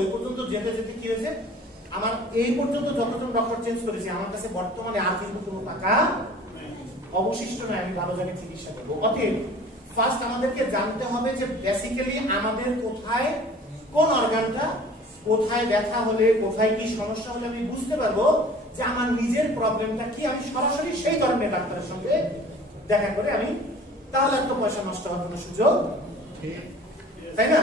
ওই পর্যন্ত যেতে যেতে কি হয়েছে, আমার এই পর্যন্ত যতজন ডক্টর চেঞ্জ করেছি আমার কাছে বর্তমানে আর কিন্তু কোনো টাকা অবশিষ্ট নয়, আমি ভালো জায়গায় চিকিৎসা করবো। অতএব ফার্স্ট আমাদেরকে জানতে হবে যে বেসিক্যালি আমাদের কোথায় কোন অর্গানটা, কোথায় ব্যথা হলে, কোথায় কি সমস্যা হলে আমি বুঝতে পারবো যে আমার নিজের প্রবলেমটা কি। আমি সরাসরি সেই ধরনের ডাক্তারের সঙ্গে দেখা করে আমি, তাহলে এত পয়সা নষ্ট হওয়ার কোনো সুযোগ, তাই না?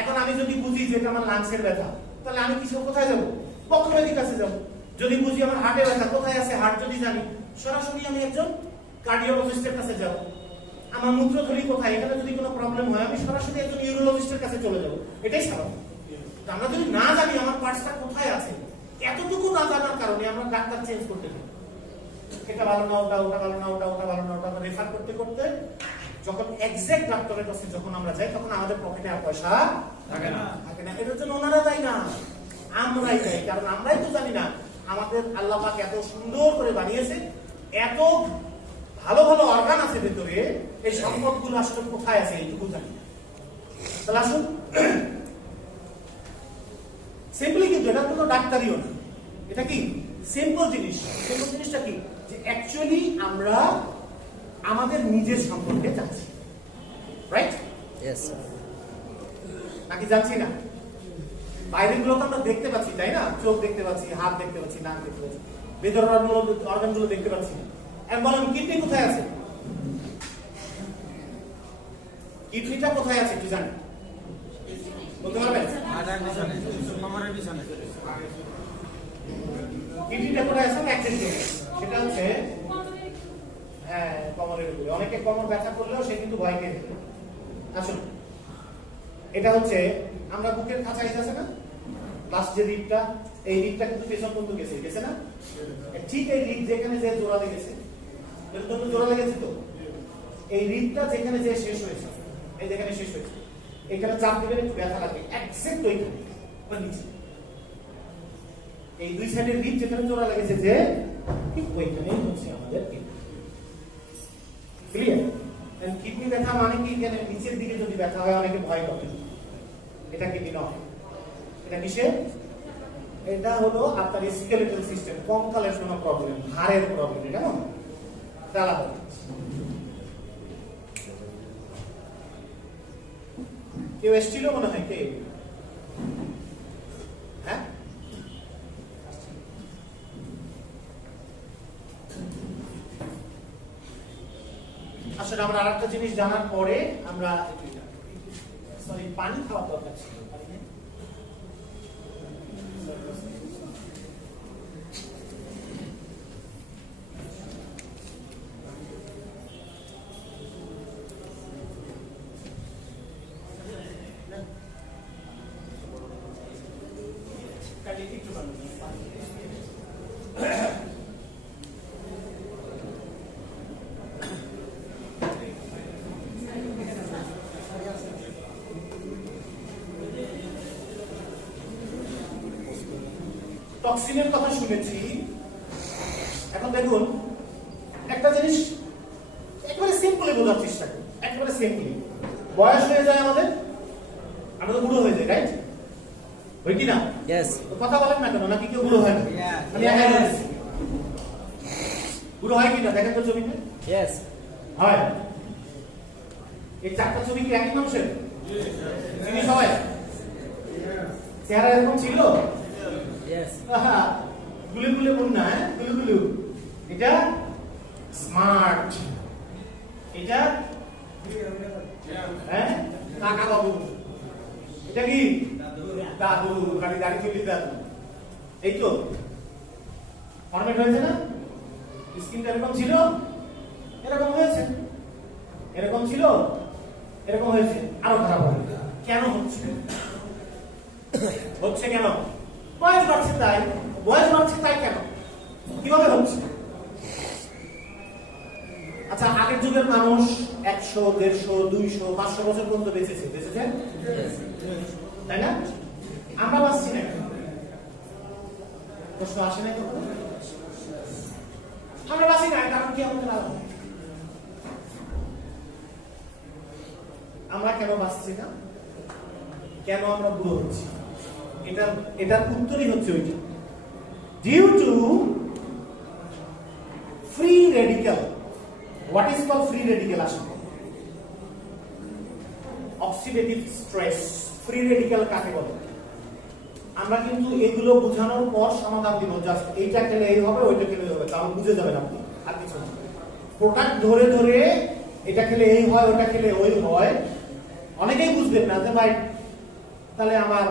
এখন আমি যদি বুঝি যে এটা আমার লাংসের ব্যথা, তাহলে আমি কিছু কোথায় যাবো? বক্ষব্যাধির কাছে যাবো। যদি বুঝি আমার হার্টের ব্যথা, কোথায় আছে হার্ট যদি জানি, সরাসরি আমি একজন কার্ডিওলজিস্টের কাছে যাবো। আমার মূত্রথলি কোথায়, এখানে যদি কোনো প্রবলেম হয় আমি সরাসরি একজন ইউরোলজিস্টের কাছে চলে যাবো। এটাই স্বাভাবিক। আমরা যদি না জানি আমার পার্টসটা কোথায় আছে, এতটুকু না জানার কারণে আমরা ডাক্তার চেঞ্জ করতে পারি। এটা ভালো না, ওটা ভালো না, ওটা ভালো না, ওটা রেফার করতে করতে যখন এক্সাক্ট ডাক্তারের কাছে যখন আমরা যাই, তখন আমাদের পকেটে আর পয়সা থাকে না। এটার জন্য ওনারা দেয় না, আমরাই দেয়। কারণ আমরাই তো জানি না আমাদের আল্লাহ পাক এত সুন্দর করে বানিয়েছে, এত ভালো ভালো অর্গান আছে ভেতরে, এই সম্পদগুলো আসলে কোথায় আছে এইটুকু জানি না। তাহলে আসুন, সিম্পলি, কিন্তু এটা কোনো ডাক্তারিও না, এটা কি সিম্পল জিনিস। সিম্পল জিনিসটা কি, যে অ্যাকচুয়ালি আমরা আমাদের নিজের সম্পর্কে জানছি, রাইট? ইয়েস। নাকি জানছি না? বাইরের গুলো তো আমরা দেখতে পাচ্ছি, তাই না? চোখ দেখতে পাচ্ছি, হাত দেখতে পাচ্ছি, নাক দেখতে পাচ্ছি, ভেতরের অর্গানগুলো দেখতে পাচ্ছি না। এখন বলেন কিডনি কোথায় আছে? কিডনিটা কোথায় আছে কি জানেন? বলতে পারবেন? কিডনিটা কোথায় আছে? সেটা হচ্ছে কোমরের উপরে। অনেকে কোমর ব্যথা করলেও সে কিন্তু ভয় পেয়ে যায়। আসুন, এটা হচ্ছে আমরা বুকের কাছাই আছে না, লাস্ট যে রিডটা, এই রিডটা কিন্তু পেছন পর্যন্ত গেছে না? ঠিক এই রিড যেখানে যে জোড়া লেগেছে, জোড়া লেগেছে তো, এই রিডটা যেখানে যে শেষ হয়েছে, এই যেখানে শেষ হয়েছে, এখানে চাপ দিবেন একটু ব্যথা লাগে, এক্সাক্ট ওইখানে বা নিচে। এই দুই সাইডের রিড যেখানে জোড়া লেগেছে যে, ঠিক ওইখানেই হচ্ছে আমাদের কিডনি। ক্লিয়ার? কিডনি ব্যথা মানে কি, এখানে নিচের দিকে যদি ব্যথা হয় অনেকে ভয় করে, এটা কিডনি নয়। এটা কিসের? এটা হলো আপনার স্কেলেটাল সিস্টেম, কঙ্কালের কোনো প্রবলেম, হাড়ের প্রবলেম, এটা না? তাহলে কেউ এসেছিল মনে হয়, কে? হ্যাঁ, আসলে আমরা আরেকটা জিনিস জানার পরে আমরা পানি খাওয়া দরকার ছিল। টক্সিনের কথা শুনেছি। এখন দেখুন, একটা জিনিস একেবারে সিম্পলি বোঝার চেষ্টা করি, একেবারে সিম্পলি। বয়স হয়ে যায় আমাদের, আমরা তো বুড়ো হয়ে যাই, রাইট? হয় কি না? কথা বলেন না কেন, নাকি কেউ বুড়ো হয় না? আমি একাই বলছি, বুড়ো হয় কি না দেখেন তো ছবিতে। হয়। এই চারটা ছবি কি একই মানুষের? সবাই চেহারা এরকম ছিল? গুলো গুলো বন্যা, গুলো এটা স্মার্ট, এটা কাকা বাবু, এটা কি দাদু, গাড়ি গাড়ি চলি দাদু। এই তো ফরম্যাট হয়েছে না? স্কিনটা এরকম ছিল, এরকম হয়েছে, এরকম ছিল, এরকম হয়েছে, আরো খারাপ হবে। কেন হচ্ছে? হচ্ছে কেন? বয়স বাড়ছে তাই। বয়স বাড়ছে তাই কেন? কিভাবে হচ্ছে? আচ্ছা, আগের যুগের মানুষ 100, 150, 200, 500 বছর পর্যন্ত বেঁচেছে, বেঁচেছেন, তাই না? আমরা বাঁচছি না। প্রশ্ন আসে না? আমরা বাঁচি না, কারণ কি? আমাদের আলাদা। আমরা কেন বাঁচছি না? কেন আমরা বুড়ো হচ্ছি? এটার উত্তরই হচ্ছে ওইটা। Due to free radical. What is call free radical? আসলে অক্সিডেটিভ স্ট্রেস। ফ্রি রেডিক্যাল কাকে বলে? আমরা কিন্তু এগুলো বোঝানোর পর সমাধান দিব, জাস্ট এইটা খেলে এই হবে, ওইটা খেলে হবে, তাহলে বুঝে যাবেন আপনি, আর কিছু না। প্রোডাক্ট ধরে ধরে এটা খেলে এই হয়, ওটা খেলে ওই হয়, অনেকেই বুঝবেন না যে ভাই তাহলে আমার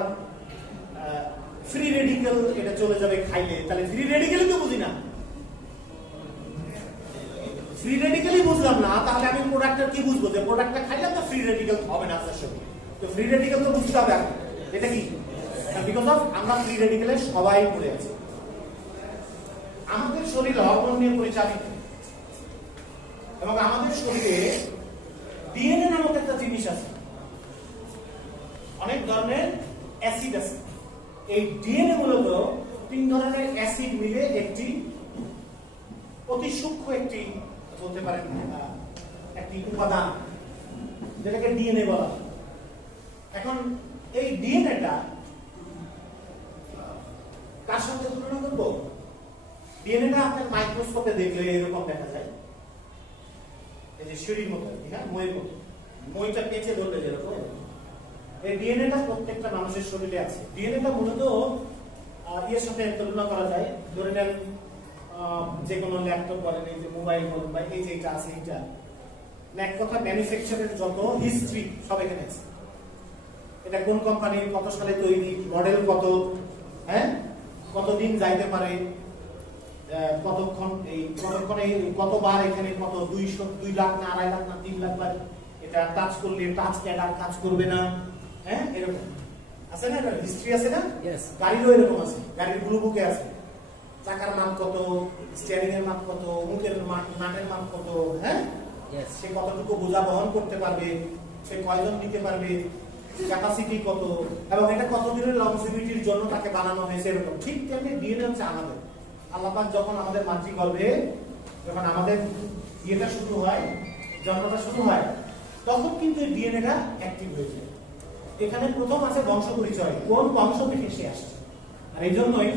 ফ্রি রেডিক্যাল এটা চলে যাবে খাইলে, তাহলে ফ্রি রেডিক্যালই তো বুঝি না। ফ্রি রেডিক্যালই বুঝলাম না, তাহলে আমি প্রোডাক্টটা কি বুঝবো? যে প্রোডাক্টটা খাইলাম না ফ্রি রেডিক্যাল হবে না আপনার সাথে। তো ফ্রি রেডিক্যাল তো বুঝতে হবে আগে, এটা কি? বিকজ অফ আমরা ফ্রি রেডিক্যালে সবাই পড়ে আছি। আমাদের শরীর হরমোন নিয়ে পরিচালিত, এবং আমাদের শরীরে ডিএনএ নামক একটা জিনিস আছে, অনেক ধরনের অ্যাসিড আছে। এই ডিএনএ মূলত 3 ধরনের অ্যাসিড মিলে একটি অতি সূক্ষ্ম একটি বলতে পারেন একটি উপাদান, যেটাকে ডিএনএ বলা হয়। এখন এই ডিএনএটা কার সাথে তুলনা করবো? ডিএনএটা আপনার মাইক্রোস্কোপে দেখলে এরকম দেখা যায়, এই যে সিঁড়ির মতো, হ্যাঁ, মইয়ের মতো, মইটা পেঁচে ধরলে যেরকম। এই ডিএনএটা প্রত্যেকটা মানুষের শরীরে আছে। ডিএনএটা মূলত ইয়ের সাথে তুলনা করা যায়, ধরে নেন যে কোনো ল্যাপটপ বলেন, এই যে মোবাইল বলেন, বা এই যে এটা আছে, এইটা এক কথা ম্যানুফ্যাকচারের যত হিস্ট্রি সব এখানে আছে। এটা কোন কোম্পানির, কত সালে তৈরি, মডেল কত, হ্যাঁ, কতদিন যাইতে পারে, কতক্ষণে কতবার এখানে কত 2 লাখ না 2.5 লাখ না 3 লাখ বার এটা টাচ করলে টাচ প্যাড আর কাজ করবে না, হ্যাঁ, এরকম আছে না? হিস্ট্রি আছে না? গাড়িরও এরকম আছে, গাড়ির ব্লু বুকে আছে, চাকার মান কত, স্টিয়ারিং এর মান কত, মুখের মান, নাটের মান কত, হ্যাঁ, সে কতটুকু বোঝা বহন করতে পারবে, সে কয়জন নিতে পারবে, ক্যাপাসিটি কত, এবং এটা কতদিনের লংজিভিটির জন্য তাকে বানানো হয়েছে, এরকম। ঠিক তেমনি ডিএনএ হচ্ছে আমাদের। আল্লাহ পাক যখন আমাদের মাতৃগর্ভে, যখন আমাদের ইয়েটা শুরু হয়, জন্মটা শুরু হয়, তখন কিন্তু এই ডিএনএটা অ্যাক্টিভ হয়েছে। এখানে প্রথম আছে বংশ পরিচয়, কোন বংশ থেকে সে আসছে। আর এই জন্যই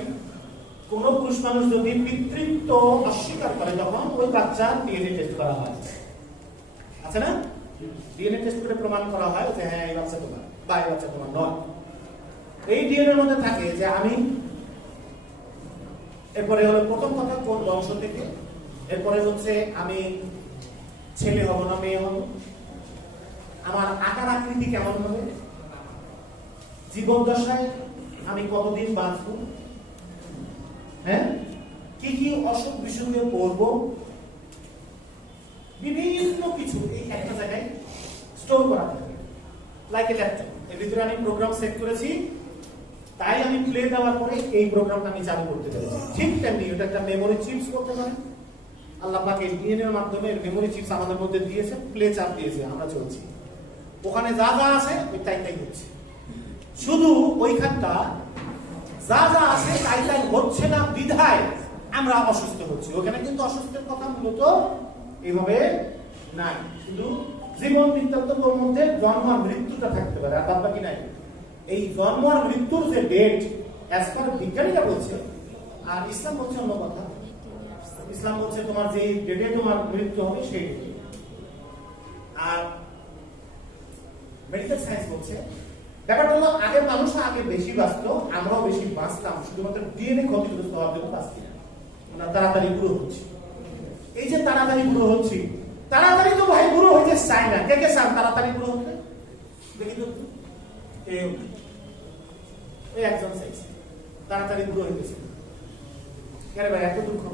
কোন পুরুষ মানুষ যদি পিতৃত্ব অস্বীকার করে, তখন ওই বাচ্চার ডিএনএ টেস্ট করা হয়, আছে না? ডিএনএ টেস্ট করে প্রমাণ করা হয় যে হ্যাঁ, এই বাচ্চা তোমার বা এই বাচ্চা তোমার নয়। এই ডিএনএ এর মধ্যে থাকে যে আমি, এরপরে হলো প্রথম কথা কোন বংশ থেকে, এরপরে হচ্ছে আমি ছেলে হব না মেয়ে হব, আমার আকার আকৃতি কেমন হবে, জীবদ্দশায় আমি কতদিন বাঁচব, হ্যাঁ, কি কি অসুখ বিসুখে পড়ব, বিভিন্ন কিছু এই একটা জায়গায় স্টোর করা থাকে, লাইক এ ল্যাপটপ। এর ভিতরে আমি প্রোগ্রাম সেট করেছি, তাই আমি প্লে দেওয়ার পরে এই প্রোগ্রামটা আমি চালু করতে পেরেছি। ঠিক তেমনি এটা একটা মেমোরি চিপস করতে পারে। আল্লাহ পাক এই ডিএনএ এর মাধ্যমে মেমোরি চিপস আমাদের মধ্যে দিয়েছে, প্লে চাপ দিয়েছে, আমরা চলছি, ওখানে যা যা আছে তাই তাই হচ্ছে। শুধু ওইখানটা যা যা আছে তাই তাই হচ্ছে না বিধায় আমরা অসুস্থ হচ্ছি। ওখানে কিন্তু অসুস্থের কথা মূলত এইভাবে নাই, শুধু জীবন বৃত্তান্তর মধ্যে জন্ম আর মৃত্যুটা থাকতে পারে, আর বাদ বাকি নাই। এই জন্ম আর মৃত্যুর যে ডেট, অ্যাজ পার বিজ্ঞানীরা বলছে, আর ইসলাম বলছে অন্য কথা। ইসলাম বলছে তোমার যে ডেটে তোমার মৃত্যু হবে সেই ডেটে, আর মেডিকেল সায়েন্স বলছে ব্যাপারটা হলো আগের মানুষ আগে বেশি বাঁচত, আমরাও বেশি বাঁচতাম, শুধুমাত্র ডিএনএ ক্ষতিগ্রস্ত হওয়ার জন্য বাঁচছি না, আমরা তাড়াতাড়ি বুড়ো হচ্ছি। এই যে তাড়াতাড়ি বুড়ো হচ্ছি, তাড়াতাড়ি তো ভাই বুড়ো হইতে চাই না, কে কে চান তাড়াতাড়ি বুড়ো হতে? দেখি তো এই একজন চাইছে তাড়াতাড়ি বুড়ো হইতেছে, কেন ভাই এত দুঃখ?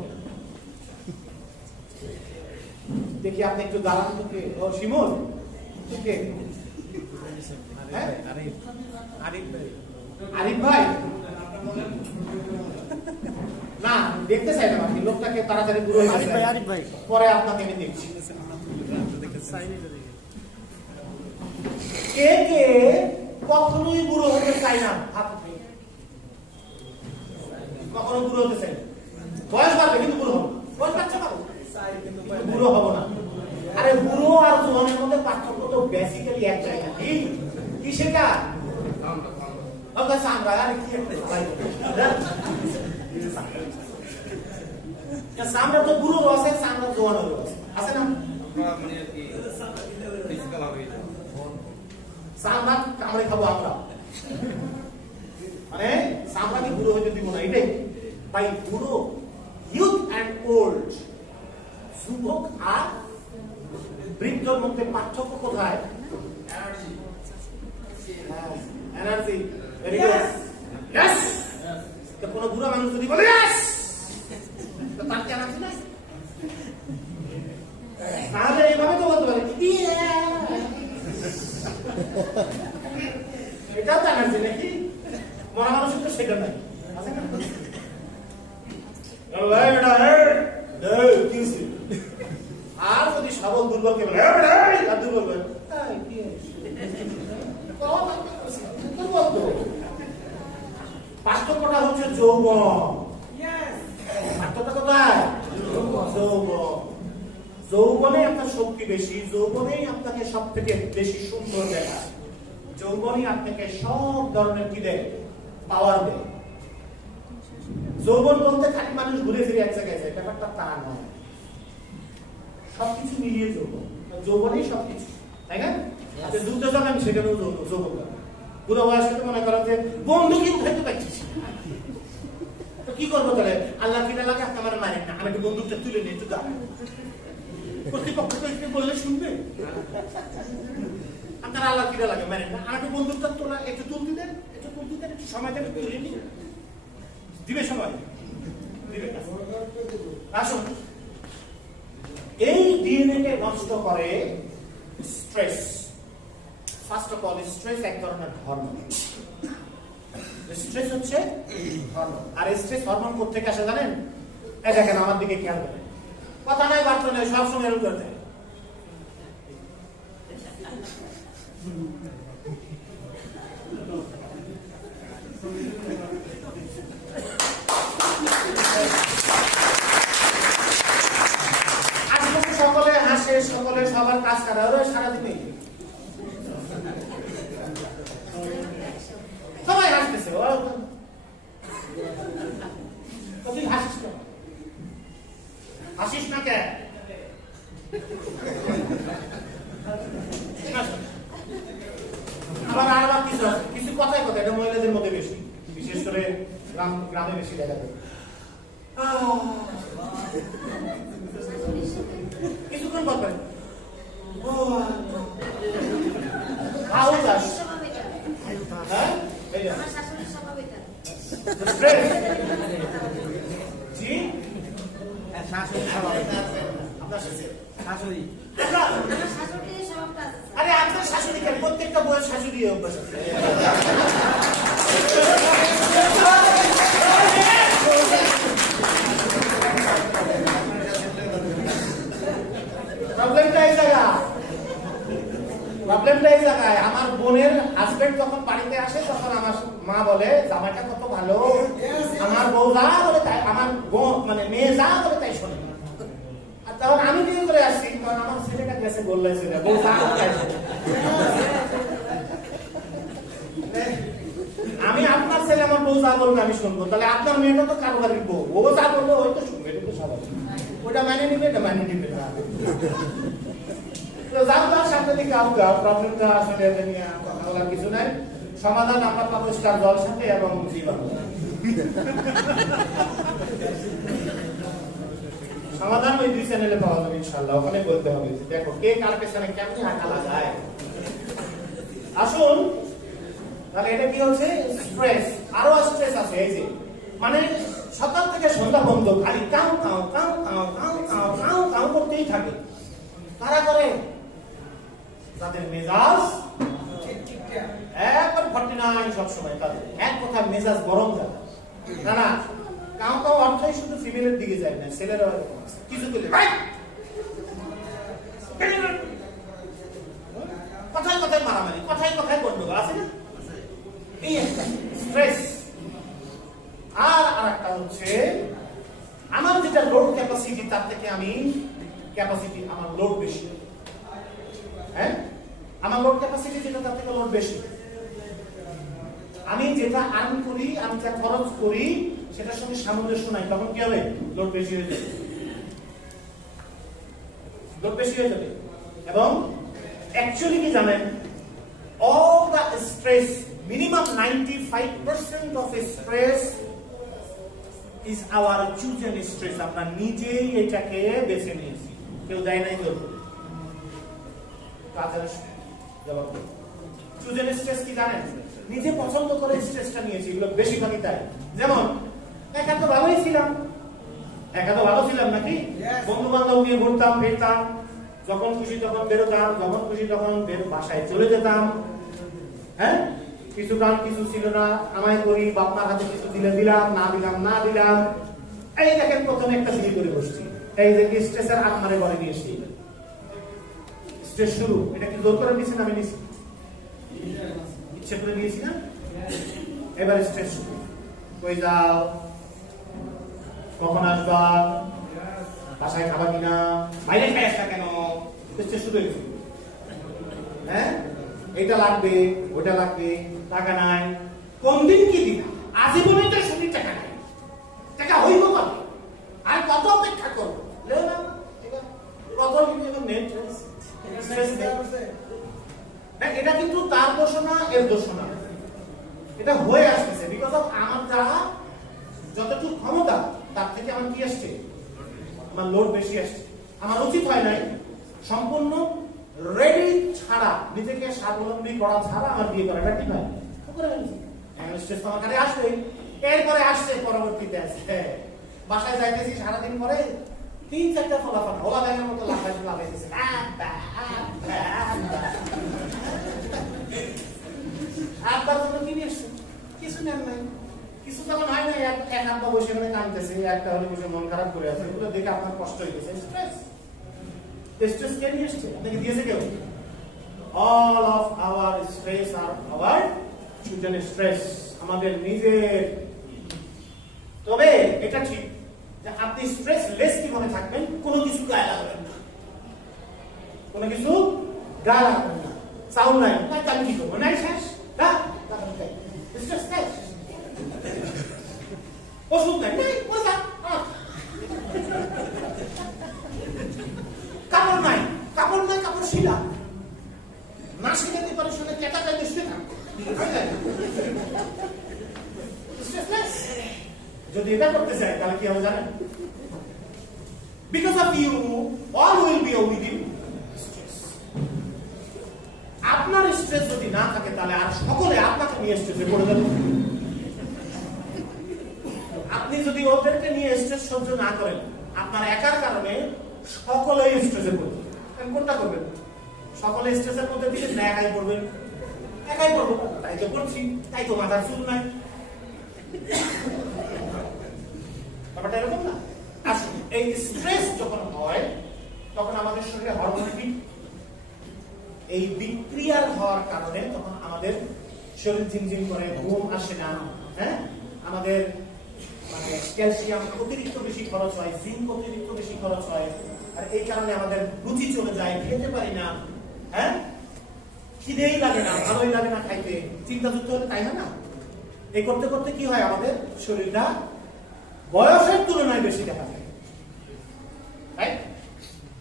দেখি আপনি একটু দাঁড়ান তো, কে? ও শিমুল, কে? আরিফ ভাই না, দেখতে চাই না আপনি লোকটাকে তাড়াতাড়ি বুড়ো হয়ে গেছে, পরে আপনাকে আমি দেখছি। কে কে কখনোই বুড়ো হতে চাই না? কখনো বুড়ো হতে চাই না, বয়স বাড়বে কিন্তু বুড়ো হবো, বয়স বাড়ছে না বুড়ো হবো না। আরে বুড়ো আর জোয়ানের মধ্যে পার্থক্য তো বেসিক্যালি এক জায়গা, কি সেটা? ওকে সামরা আর কি একটা ভাই সামরা তো বুড়ো আছে সামরা জোয়ান আছে না মানে কি ফিজিক্যাল হবে সামরা কামড়ে খাবো আমরা মানে সামরা কি বুড়ো হইতে দিব না এটাই ভাই বুড়ো ইউথ এন্ড ওল্ড যুবক আর বৃদ্ধর মধ্যে পার্থক্য কোথায় এনার্জি ভেরি গুড ইয়েস তো কোন বুড়া মানুষ যদি বলে ইয়েস তো তার কি এনার্জি নাই তাহলে এইভাবে তো বলতে পারে এটাও তো এনার্জি নাকি মরা মানুষের তো সেটা নাই আছে না আর যদি সবল দুর্বলকে বলে আর দুর্বল বলে পার্থক্যটা হচ্ছে যৌবন পার্থক্যটা কোথায় যৌবন যৌবনে আপনার শক্তি বেশি যৌবনেই আপনাকে সব থেকে বেশি সুন্দর দেখায় যৌবনই আপনাকে সব ধরনের কি দেয় পাওয়ার দেয় যৌবন বলতে খালি মানুষ ঘুরে ফিরে এক জায়গায় যায় ব্যাপারটা তা নয় সবকিছু মিলিয়ে যৌবন যৌবনেই সবকিছু তাই না যুদ্ধ যাবে আমি সেখানেও যৌবন বুড়ো বয়সে তো মনে করেন যে বন্ধুকে উঠাইতে পারছিস তো কি করবো তাহলে আল্লাহ কিনা লাগে আপনি আমার মারেন না আমি একটু বন্দুকটা তুলে নিয়ে একটু দাঁড়ান কর্তৃপক্ষকে বললে শুনবে আপনার আল্লাহ কিনা লাগে মারেন না আমি একটু বন্দুকটা তোলা একটু তুলতে দেন একটু সময় দেন তুলে নি দিবে সময় দিবে আসুন এই ডিএনএ কে নষ্ট করে stress first of all stress এক ধরনের হরমোন স্ট্রেস হচ্ছে হরমোন আর স্ট্রেস হরমোন কোথা থেকে আসে জানেন এই দেখেন আমার দিকে খেয়াল করেন কথা নাই বার্তা নাই সব সময় এরকম করতে সকলে হাসে সকলে সবার কাজ করে ওরা সারাদিন সবাই হাসতেছে তুই হাসিস না হাসিস না কে আবার আবার কিছু আছে কিছু কথাই কথা এটা মহিলাদের মধ্যে বেশি বিশেষ করে গ্রামে বেশি দেখা যায় কিছুক্ষণ পর করে জি আরে আপনার শাশুড়ি কেন প্রত্যেকটা বইয়ের শাশুড়ি অভ্যাস আছে প্রবলেমটা এই জায়গায় আমার বোনের হাজবেন্ড যখন বাড়িতে আসে তখন আমার মা বলে জামাইটা কত ভালো আমার বউ যা বলে তাই আমার মানে মেয়ে যা বলে তাই শোনে আর তখন আমি বিয়ে করে আসছি তখন আমার ছেলেটা গেছে গোল্লাই ছেলে বউ যা বলে আমি আপনার ছেলে আমার বউ যা বলবে আমি শুনবো তাহলে আপনার মেয়েটা তো কারবারির বউ ও যা বলবো ওই তো শুনবে এটা তো স্বাভাবিক ওটা মেনে নিবে এটা মেনে নিবে না সামনে দিকে আউকা প্রবলেমটা আসলে এটা নিয়ে কথা বলার কিছু নাই সমাধান আমরা পাবো স্টার জল সাথে এবং জীবন সমাধান ওই দুই চ্যানেলে পাওয়া যাবে ইনশাআল্লাহ ওখানে বলতে হবে দেখো কে কার পেছনে কেমন হাঁটা লাগায় আসুন তাহলে এটা কি হচ্ছে স্ট্রেস আরো স্ট্রেস আছে এই যে মানে সকাল থেকে সন্ধ্যা বন্ধ খালি cow cow cow cow cow cow cow cow করতেই থাকে কারা করে তাদের মেজাজ একবার 49 সব সময় তাদের এক কথা মেজাজ গরম যায় না না কাউ কাউ অর্থই শুধু ফিমেলের দিকে যায় না ছেলেরা কিছু করলে কথায় কথায় মারামারি কথায় কথায় গন্ডগোল আছে না এই একটা স্ট্রেস আর আরেকটা হচ্ছে আমার যেটা লোড ক্যাপাসিটি তার থেকে আমি ক্যাপাসিটি আমার লোড বেশি হ্যাঁ আমার লোড ক্যাপাসিটি যেটা তার থেকে লোড বেশি আমি যেটা আর্ন করি, আমি যা খরচ করি সেটার সঙ্গে সামঞ্জস্য নাই, তখন কি হবে? লোড বেশি হয়ে যাবে, লোড বেশি হয়ে যাবে। এবং অ্যাকচুয়ালি কি জানেন, all the stress, minimum 95% of stress is our chosen stress. আমরা নিজেই এটাকে বেছে নিয়েছি, কেউ দেয় নাই জোর করে। কাজের জবাব দেব, chosen stress কি জানেন? নিজে পছন্দ করে স্ট্রেসটা নিয়েছি, এগুলো বেশিরভাগই তাই। যেমন একা তো ভালোই ছিলাম, একা তো ভালো ছিলাম নাকি, বন্ধু বান্ধব নিয়ে ঘুরতাম ফিরতাম, যখন খুশি তখন বেরোতাম, যখন খুশি তখন বাসায় চলে যেতাম। হ্যাঁ, কিছু টান কিছু ছিল না, আমায় করি, বাপমার হাতে কিছু দিলে দিলাম, না দিলাম না দিলাম। এই দেখেন প্রথমে একটা বিয়ে করে বসছি, এই যে স্ট্রেসের আত্মারে ঘরে নিয়ে এসছি, স্ট্রেস শুরু। এটা কি জোর করে নিয়েছি না আমি নিয়েছি? ইচ্ছে করে নিয়েছি না? এবার স্ট্রেস শুরু। কই যাও, কখন আসবা, বাসায় খাবা কিনা, বাইরে খাই আসা কেন, স্ট্রেস শুরু হয়েছে। হ্যাঁ, এটা লাগবে ওটা লাগবে, টাকা নাই, কোন দিন কি দিন, আজীবনে তো শুনি টাকা নাই, টাকা হইব কবে, আর কত অপেক্ষা করবো, কত নেট। এটা কিন্তু তার দোষ না, এর দোষ না, এটা হয়ে আসতেছে বিকজ অফ আমার যারা যতটুকু ক্ষমতা তার থেকে আমার কি আসছে, আমার লোড বেশি আসছে। আমার উচিত হয় নাই সম্পূর্ণ রেডি ছাড়া, নিজেকে স্বাবলম্বী করা ছাড়া আমার বিয়ে করাটা ঠিক হয়। স্ট্রেস তো আমার কাছে আসবে, এরপরে আসছে পরবর্তীতে আসছে বাসায় যাইতেছি সারাদিন পরে 3-4টা ফলাফল হোলা ব্যাগের মতো লাফাইতেছে, আব্বার জন্য কি নিয়ে এসছো? কিছু নেন নাই, কিছু যখন হয় না, এক আব্বা বসে এখানে কাঁদতেছে, একটা হলে বসে মন খারাপ করে আছে, এগুলো দেখে আপনার কষ্ট হইতেছে। স্ট্রেস, স্ট্রেস কে নিয়ে এসছে? আপনাকে দিয়েছে কেউ? all of our stress are our chosen stress, আমাদের নিজের। তবে এটা ঠিক যে আপনি স্ট্রেস লেস কিভাবে থাকবেন, কোনো কিছু গায়ে লাগাবেন না, কোনো কিছু গায়ে লাগাবেন না। সাউন্ড নাই, আমি কি করবো, নাই শেষ, স্ট্রেস শেষ, ওষুধ নাই, নাই পয়সা, কাপড় নাই, কাপড় নাই, কাপড় শিলা না শিখাতে পারে, শুনে কেটা খাইতে শেখা। যদি এটা করতে চাই তাহলে কি হবে জানেন? Because of you all will be within stress. আপনার স্ট্রেস যদি না থাকে তাহলে আর সকলে আপনাকে নিয়ে স্ট্রেসে পড়ে যাবে। আপনি যদি ওদেরকে নিয়ে স্ট্রেস সহ্য না করেন, আপনার একার কারণে সকলেই স্ট্রেসে পড়বে। কোনটা করবেন? সকলে স্ট্রেসের মধ্যে দিলে না একাই পড়বেন, একাই পড়বো, তাই তো পড়ছি, তাই তো মাথার চুল নাই। ব্যাপারটা এরকম না। আসুন, এই স্ট্রেস যখন হয় তখন আমাদের শরীরে হরমোনটি এই বিক্রিয়ার হওয়ার কারণে তখন আমাদের শরীর ঝিমঝিম করে, ঘুম আসে না, হ্যাঁ, আমাদের মানে ক্যালসিয়াম অতিরিক্ত বেশি খরচ হয়, জিঙ্ক অতিরিক্ত বেশি খরচ হয়, আর এই কারণে আমাদের রুচি চলে যায়, খেতে পারি না, হ্যাঁ, খিদেই লাগে না, ভালোই লাগে না খাইতে, চিন্তাযুক্ত হলে তাই হয় না। এই করতে করতে কি হয়, আমাদের শরীরটা বয়সের তুলনায় বেশি দেখা যায়।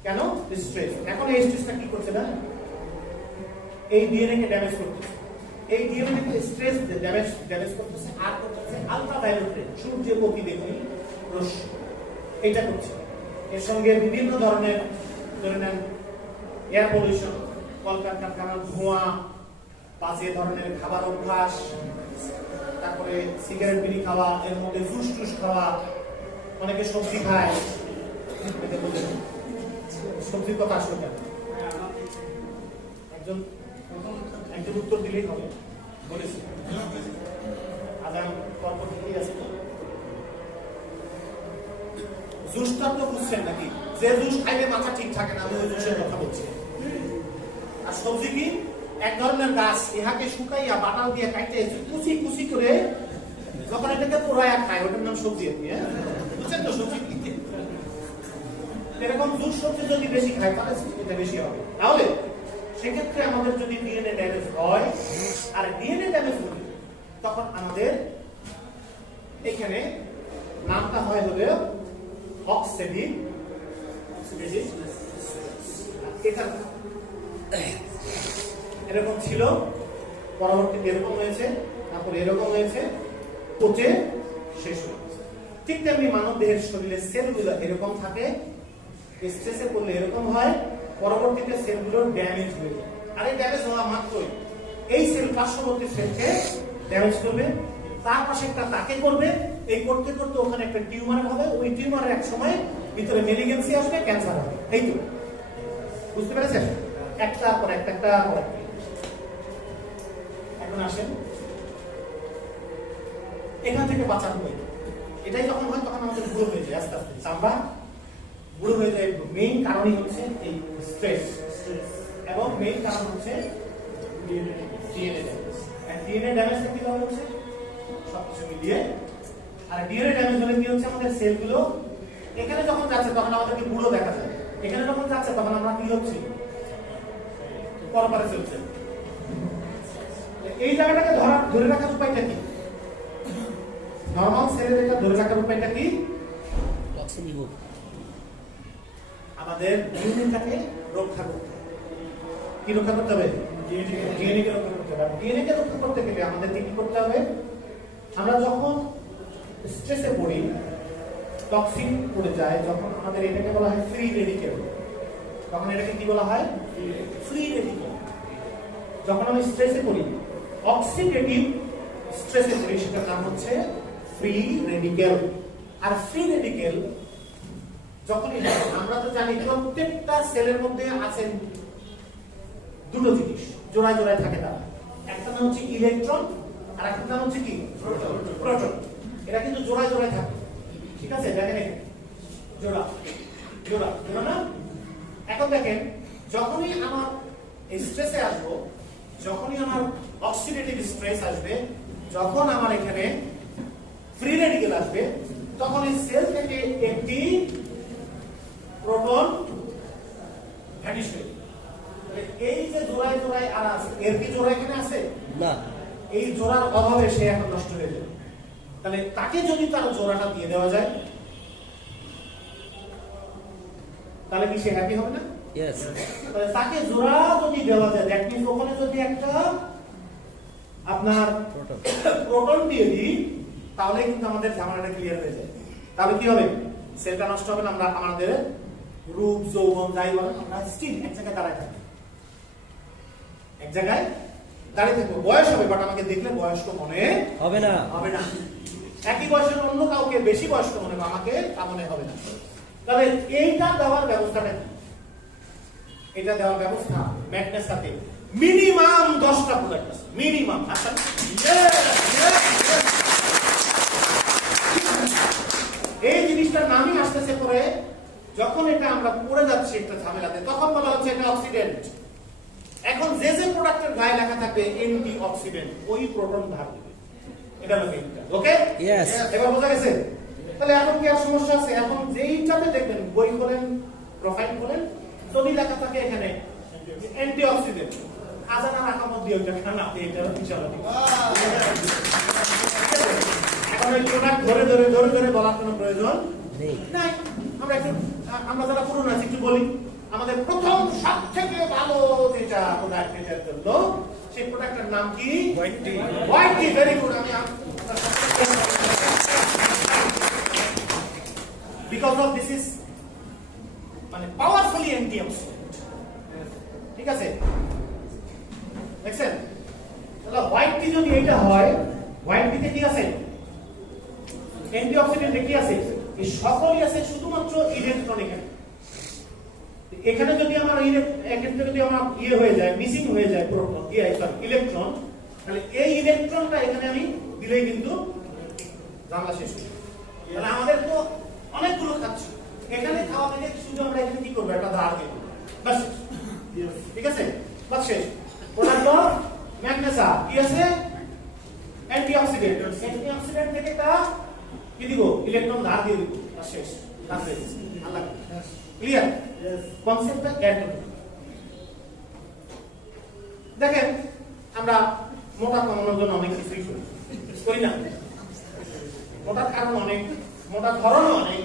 কেন? স্ট্রেস। এখন এই স্ট্রেসটা কি করছে না, এই ডিএনএ কে ড্যামেজ করতেছে, এই ডিএনএ কে স্ট্রেস ড্যামেজ করতেছে, আর করতেছে আলট্রাভায়োলেট রে, সূর্যের প্রতিবেগুনি রশ্মি, এটা করছে। এর সঙ্গে বিভিন্ন ধরনের ধরে নেন এয়ার পলিউশন, কলকারখানার ধোঁয়া, বাজে ধরনের খাবার অভ্যাস, তারপরে সিগারেট বিড়ি খাওয়া, এর মধ্যে জুস টুস খাওয়া, অনেকে সবজি খায়, সবজির কথা আসলো কেন? একজন উত্তর দিলেই হবে, বলেছি আজান পরপর দিকেই আছে। জুসটা তো বুঝছেন নাকি, যে জুস খাইলে মাথা ঠিক থাকে না, আমি ওই জুসের কথা বলছি। আর সবজি কি এক ধরনের গাছ, ইহাকে শুকাইয়া বাটাল দিয়ে কাটতে কুচি কুচি করে যখন এটাকে পোড়াইয়া খায়, ওটার নাম সবজি। বুঝছেন তো সবজি কি? এরকম জুস সবজি যদি বেশি খায় তাহলে এটা বেশি হবে। তাহলে সেক্ষেত্রে আমাদের যদি ডিএনএ ড্যামেজ হয়, আর ডিএনএ ড্যামেজ হলে তখন আমাদের এখানে নামটা হয় হলো অক্সিডেটিভ এটা এরকম ছিল, পরবর্তীতে এরকম হয়েছে, তারপর এরকম হয়েছে, পচে শেষ হয়েছে। ঠিক তেমনি মানব দেহের শরীরের সেলগুলো এরকম থাকে, স্ট্রেসে পড়লে এরকম হয়, পরবর্তীতে সেলগুলো ড্যামেজ হয়ে যায়। আর এই ড্যামেজ হওয়া মাত্রই এই সেল পার্শ্ববর্তী সেলকে ড্যামেজ করবে, তার পাশে একটা তাকে করবে, এই করতে করতে ওখানে একটা টিউমার হবে, ওই টিউমারের এক সময় ভিতরে মেলিগেন্সি আসবে, ক্যান্সার হবে। এই তো বুঝতে পেরেছেন? একটা পর একটা পর একটা। এখন আসেন এখান থেকে বাঁচার উপায়। এটাই যখন হয় তখন আমাদের বুড়ো হয়ে যায়, আস্তে আস্তে চামড়া বুড়ো হয়ে যায়। মেইন কারণই হচ্ছে এই স্ট্রেস, এবং মেইন কারণ হচ্ছে ডিএনএ ড্যামেজ। ডিএনএ ড্যামেজটা কিভাবে হচ্ছে? সবকিছু মিলিয়ে। আর ডিএনএ ড্যামেজ হলে কি হচ্ছে? আমাদের সেলগুলো এখানে যখন যাচ্ছে তখন আমাদেরকে বুড়ো দেখা যায়, এখানে যখন যাচ্ছে তখন আমরা কি হচ্ছি? পরপরে চলছে। এই জায়গাটাকে ধরে রাখার উপায়টা কি? নরমাল সেলের এটা ধরে রাখার উপায়টা কি? আমাদের ডিএনএটাকে রক্ষা করতে হবে। কি রক্ষা করতে হবে? ডিএনএ কে রক্ষা করতে হবে। ডিএনএ কে রক্ষা করতে গেলে আমাদের কি করতে হবে? আমরা যখন স্ট্রেসে পড়ি, টক্সিন পড়ে যায়, যখন আমাদের এটাকে বলা হয় ফ্রি রেডিকেল। তখন এটাকে কি বলা হয়? Free radical. যখন আমি স্ট্রেসে পড়ি, অক্সিডেটিভ স্ট্রেসে পড়ি, সেটার নাম হচ্ছে ফ্রি রেডিকেল। আর ফ্রি রেডিকেল যখনই আমরা তো জানি প্রত্যেকটা সেলের মধ্যে আছে দুটো জিনিস, জোড়ায় জোড়ায় থাকে তারা। একটা নাম হচ্ছে ইলেকট্রন, আর একটা নাম হচ্ছে কি? প্রোটন। এরা কিন্তু জোড়ায় জোড়ায় থাকে, ঠিক আছে? দেখেন জোড়া জোড়া জোড়া না? এখন দেখেন যখনই আমার স্ট্রেসে আসবো, যখনই আমার অক্সিডেটিভ স্ট্রেস আসবে, যখন আমার এখানে ফ্রি রেডিকেল আসবে, তখন এই সেল থেকে একটি প্রোটন ভ্যানিশ হয়ে যাবে। এই যে জোড়ায় জোড়ায় আর আছে, এর কি জোড়া এখানে আছে? না। এই জোড়ার অভাবে সে এখন নষ্ট হয়ে যাবে। তাহলে তাকে যদি তার জোড়াটা দিয়ে দেওয়া যায়, তাহলে কি সে হ্যাপি হবে না? ইয়েস। তাহলে তাকে জোড়া যদি দেওয়া যায়, দ্যাট মিন্স ওখানে যদি একটা আপনার প্রোটন দিয়ে দিই, তাহলে কিন্তু আমাদের ঝামেলাটা ক্লিয়ার হয়ে যায়। তাহলে কি হবে? সেলটা নষ্ট হবে না, আমরা আমাদের রূপ যৌবন যাই বলেন আমরা স্টিল এক জায়গায় দাঁড়ায় থাকবো, এক জায়গায় দাঁড়িয়ে থাকবো। বয়স হবে, বাট আমাকে দেখলে বয়স্ক মনে হবে না, হবে না। একই বয়সের অন্য কাউকে বেশি বয়স্ক মনে হবে, আমাকে তা মনে হবে না। তবে এইটা দেওয়ার ব্যবস্থাটা কি? এটা দেওয়ার ব্যবস্থা ম্যাগনেসাতে মিনিমাম 10টা প্রোডাক্ট আছে, মিনিমাম। আচ্ছা, এই জিনিসটার নামই আসতেছে পরে, যখন এটা আমরা পড়ে যাচ্ছি একটা ঝামেলাতে, তখন বলা হচ্ছে এটা অক্সিডেন্ট। এখন যে যে প্রোডাক্টের গায়ে লেখা থাকবে অ্যান্টি অক্সিডেন্ট, ওই প্রোটন ধার দিবে। এটা হলো মেইনটা। ওকে? ইয়েস। এবার বোঝা গেছে? তাহলে এখন কি আর সমস্যা আছে? এখন যেইটাতে দেখবেন, বই খোলেন, প্রোফাইল খোলেন, যদি লেখা থাকে এখানে অ্যান্টি অক্সিডেন্ট, আজানা রাখামত দিয়ে ওইটা খানা, এটা ইনশাআল্লাহ। এখন এই প্রোডাক্ট ধরে ধরে ধরে ধরে বলার কোনো প্রয়োজন নেই। আমরা যারা পুরনো আছি একটু বলি, আমাদের প্রথম সবথেকে ভালো যেটা প্রোডাক্ট, এটার জন্য সেই প্রোডাক্টের নাম কি? হোয়াইট টি। হোয়াইট টি, ভেরি গুড। আমি বিকজ অফ দিস ইজ মানে পাওয়ারফুলি অ্যান্টিঅক্সিডেন্ট, ঠিক আছে? দেখছেন? তাহলে হোয়াইট টি যদি এটা হয়, হোয়াইট টিতে কি আছে? অ্যান্টিঅক্সিডেন্টে কি আছে? এই সকলই আছে, শুধুমাত্র ইলেকট্রন এখানে যদি আমার এক্ষেত্রে যদি আমার হয়ে যায়, মিসিং হয়ে যায় প্রোটন, ইলেকট্রন, তাহলে এই ইলেকট্রনটা এখানে আমি দিলেই কিন্তু জানলা শেষ হয়ে যাবে। তাহলে আমাদের তো অনেকগুলো খাচ্ছি, এখানে খাওয়া থেকে শুধু আমরা এখানে কি করবো? একটা ধার দেবো, বাস। ঠিক আছে? বাস শেষ। প্রোডাক্ট অফ ম্যাগনেসা কি আছে? অ্যান্টিঅক্সিডেন্ট। অ্যান্টিঅক্সিডেন্ট থেকে একটা কি দিব? ইলেকট্রন ধার দিয়ে দিব, বাস শেষ। কাজ হয়ে গেছে। আল্লাহ ক্লিয়ার? কনসেপ্টটা অ্যাড করুন। দেখেন আমরা মোটা কমানোর জন্য অনেক কিছুই করি, করি না? মোটার কারণ অনেক, মোটার ধরন অনেক।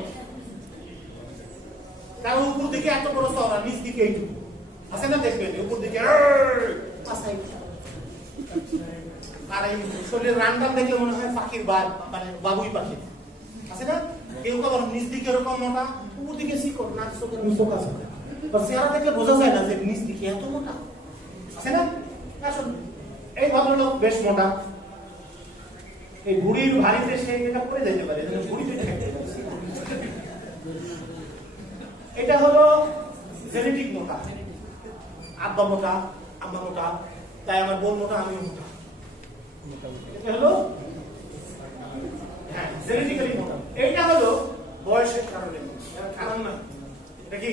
কারণ উপর দিকে এত বড় চওড়া, নিচ দিকে এইটুকু আছে না, দেখবেন উপর দিকে আর এই শরীরের রানটান দেখলে মনে হয় পাখির মানে বাবুই পাখি আছে না। কেউ আবার নিচ দিকে এরকম মোটা, উপর দিকে শিকড়, নাক চোখের মুখ আছে, চেহারা দেখলে বোঝা যায় না যে নিচ দিকে এত মোটা আছে না। আসুন, এই ভদ্রলোক বেশ মোটা, এই বুড়ির ভারীতে সে এটা পড়ে যেতে পারে, বুড়িতে ঠেকতে পারে। এটা হলো জেনেটিক মোটা, আব্বা মোটা, আম্মা মোটা, তাই আমার বোন মোটা, আমিও মোটা। এটা হলো হ্যাঁ জেনেটিক্যালি মোটা। এইটা হলো বয়সের কারণে, কারণ না, এটা কি